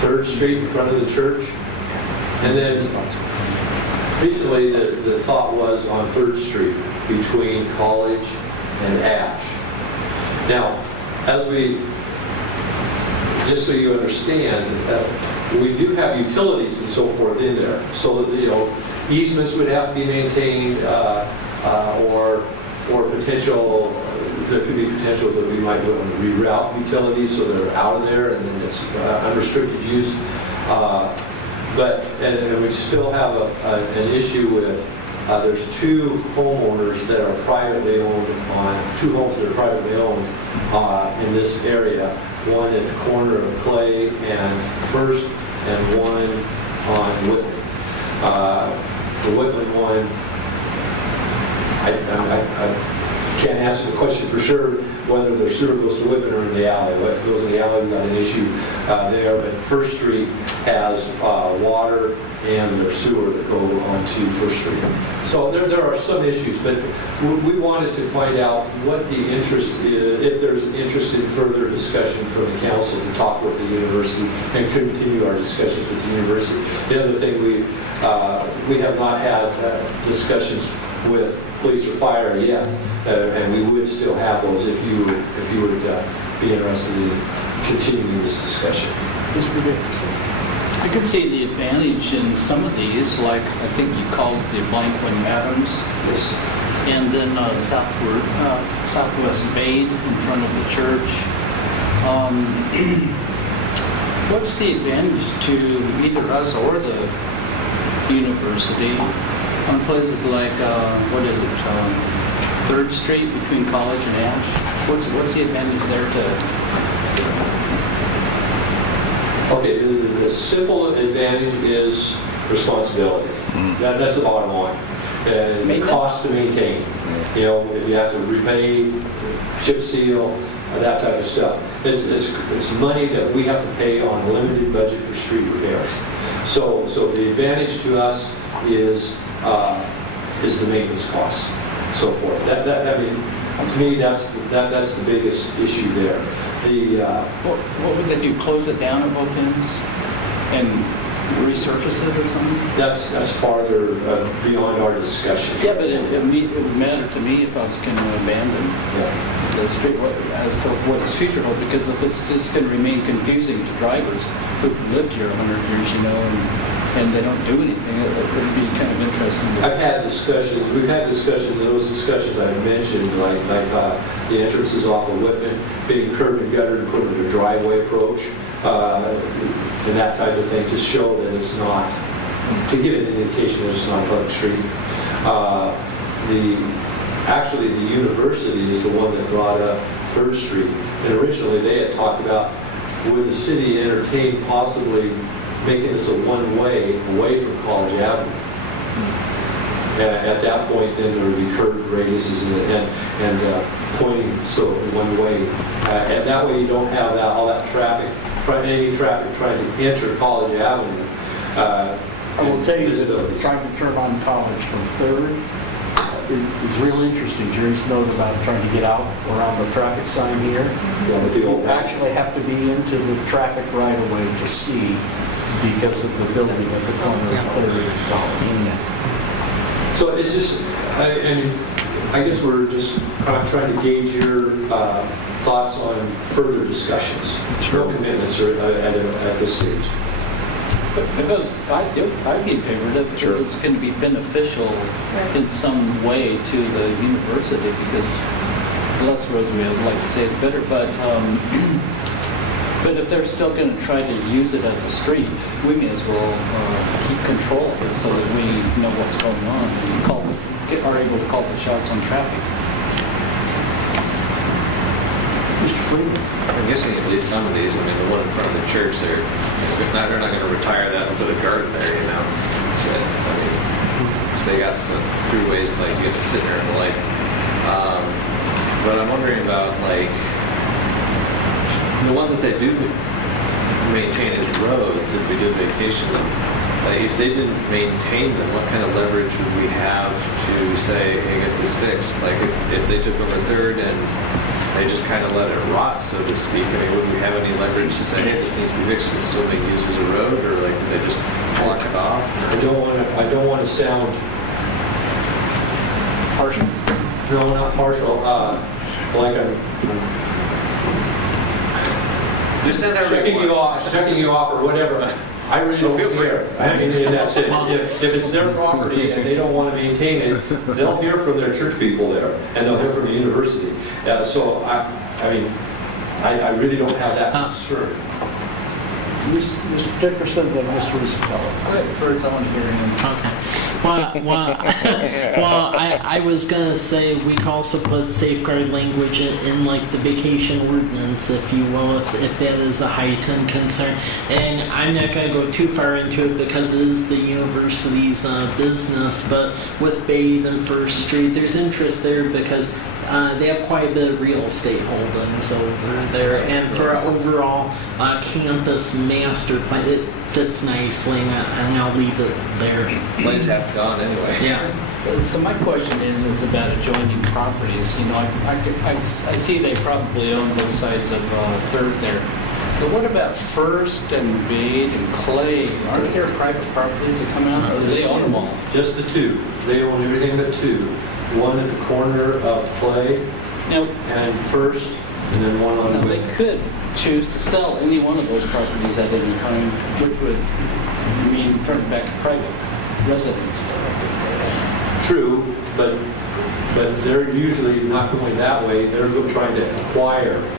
3rd Street in front of the church. And then recently the thought was on 3rd Street between College and Ash. Now, just so you understand, we do have utilities and so forth in there. So, easements would have to be maintained, or potential, there could be potential that we might go and reroute utilities so they're out of there and then it's unrestricted use. And we still have an issue with, there's 2 homeowners that are privately owned two homes that are privately owned in this area. One at the corner of Clay and First, and one on Whitman. The Whitman one, I can't answer the question for sure whether their sewer goes to Whitman or in the alley. If it goes in the alley, we've got an issue there. But First Street has water and their sewer that go onto First Street. So there are some issues, but we wanted to find out what the interest is, if there's interest in further discussion from the council to talk with the university and continue our discussions with the university. The other thing, we have not had discussions with police or fire yet, and we would still have those if you would be interested in continuing this discussion. Mr. Davis. I could see the advantage in some of these, like I think you called the blank one Adams. Yes. And then Southwest Maid in front of the church. What's the advantage to either us or the university on places like, 3rd Street between College and Ash? What's the advantage there to... Okay, the simple advantage is responsibility. That's the bottom line. And the cost to maintain. If you have to repave, chip seal, that type of stuff. It's money that we have to pay on a limited budget for street repairs. So the advantage to us is the maintenance costs, so forth. To me, that's the biggest issue there. What would they do? Close it down at both ends and resurface it or something? That's farther beyond our discussion. Yeah, but it would matter to me if I was going to abandon the street as to what its future holds, because if it's going to remain confusing to drivers who've lived here 100 years, and they don't do anything, it would be kind of interesting. I've had discussions, we've had discussions, and those discussions I mentioned, like the entrances off of Whitman being curb and gutter and put in a driveway approach. and that type of thing to show that it's not, to give an indication that it's not a public street. Actually, the university is the one that brought up 3rd Street. And originally they had talked about, would the city entertain possibly making this a one-way away from College Avenue? At that point, then there would be curved radiuses and pointing so one way. And that way you don't have all that traffic, any traffic trying to enter College Avenue. I will tell you that trying to turn on College from 3rd is real interesting. Jerry's note about trying to get out around the traffic sign here. You actually have to be into the traffic right away to see because of the building at the corner of 3rd and College. So it's just, I guess we're just trying to gauge your thoughts on further discussions. No commitments at this stage. Because I'd be in favor of it if it was going to be beneficial in some way to the university, because the less roads we have, like to say, the better. But if they're still going to try to use it as a street, we may as well keep control of it so that we know what's going on and are able to call the shots on traffic. Mr. Freeman? I'm guessing at least some of these, I mean, the one in front of the church there, if not, they're not going to retire that and put a garden there, you know? So, I mean, because they got some throughways to like to get to sit there and the like. But I'm wondering about like the ones that they do maintain as roads. If we did vacation them, like if they didn't maintain them, what kind of leverage would we have to say, hey, get this fixed? Like if they took over 3rd and they just kind of let it rot, so to speak. I mean, would we have any leverage to say, hey, this needs to be fixed and still being used as a road, or like they just block it off? I don't want to sound Partial? no, not partial. Like I'm Just send that checking you off or whatever. I really don't care. I mean, in that sense, if it's their property and they don't want to maintain it, they'll hear from their church people there, and they'll hear from the university. So I mean, I really don't have that concern. Mr. Dickerson, then Mr. Isabella. Go ahead, first, I want to hear him. Okay. Well, I was gonna say we can also put safeguard language in like the vacation ordinance, if you will, if that is a heightened concern. And I'm not gonna go too far into it because it is the university's business. But with Bathe and 1st Street, there's interest there because they have quite a bit of real estate holdings over there, and for our overall campus master plan, it fits nicely, and I'll leave it there. Plays have gone anyway. Yeah. So my question is about adjoining properties. You know, I see they probably own both sides of 3rd there. So what about 1st and Bede and Clay? Aren't there private properties that come out? Or do they own them all? Just the 2. They own everything but 2. One at the corner of Clay and 1st, and then one on the They could choose to sell any one of those properties at any time, which would mean turn it back to private residents. True, but they're usually not going that way. They're trying to acquire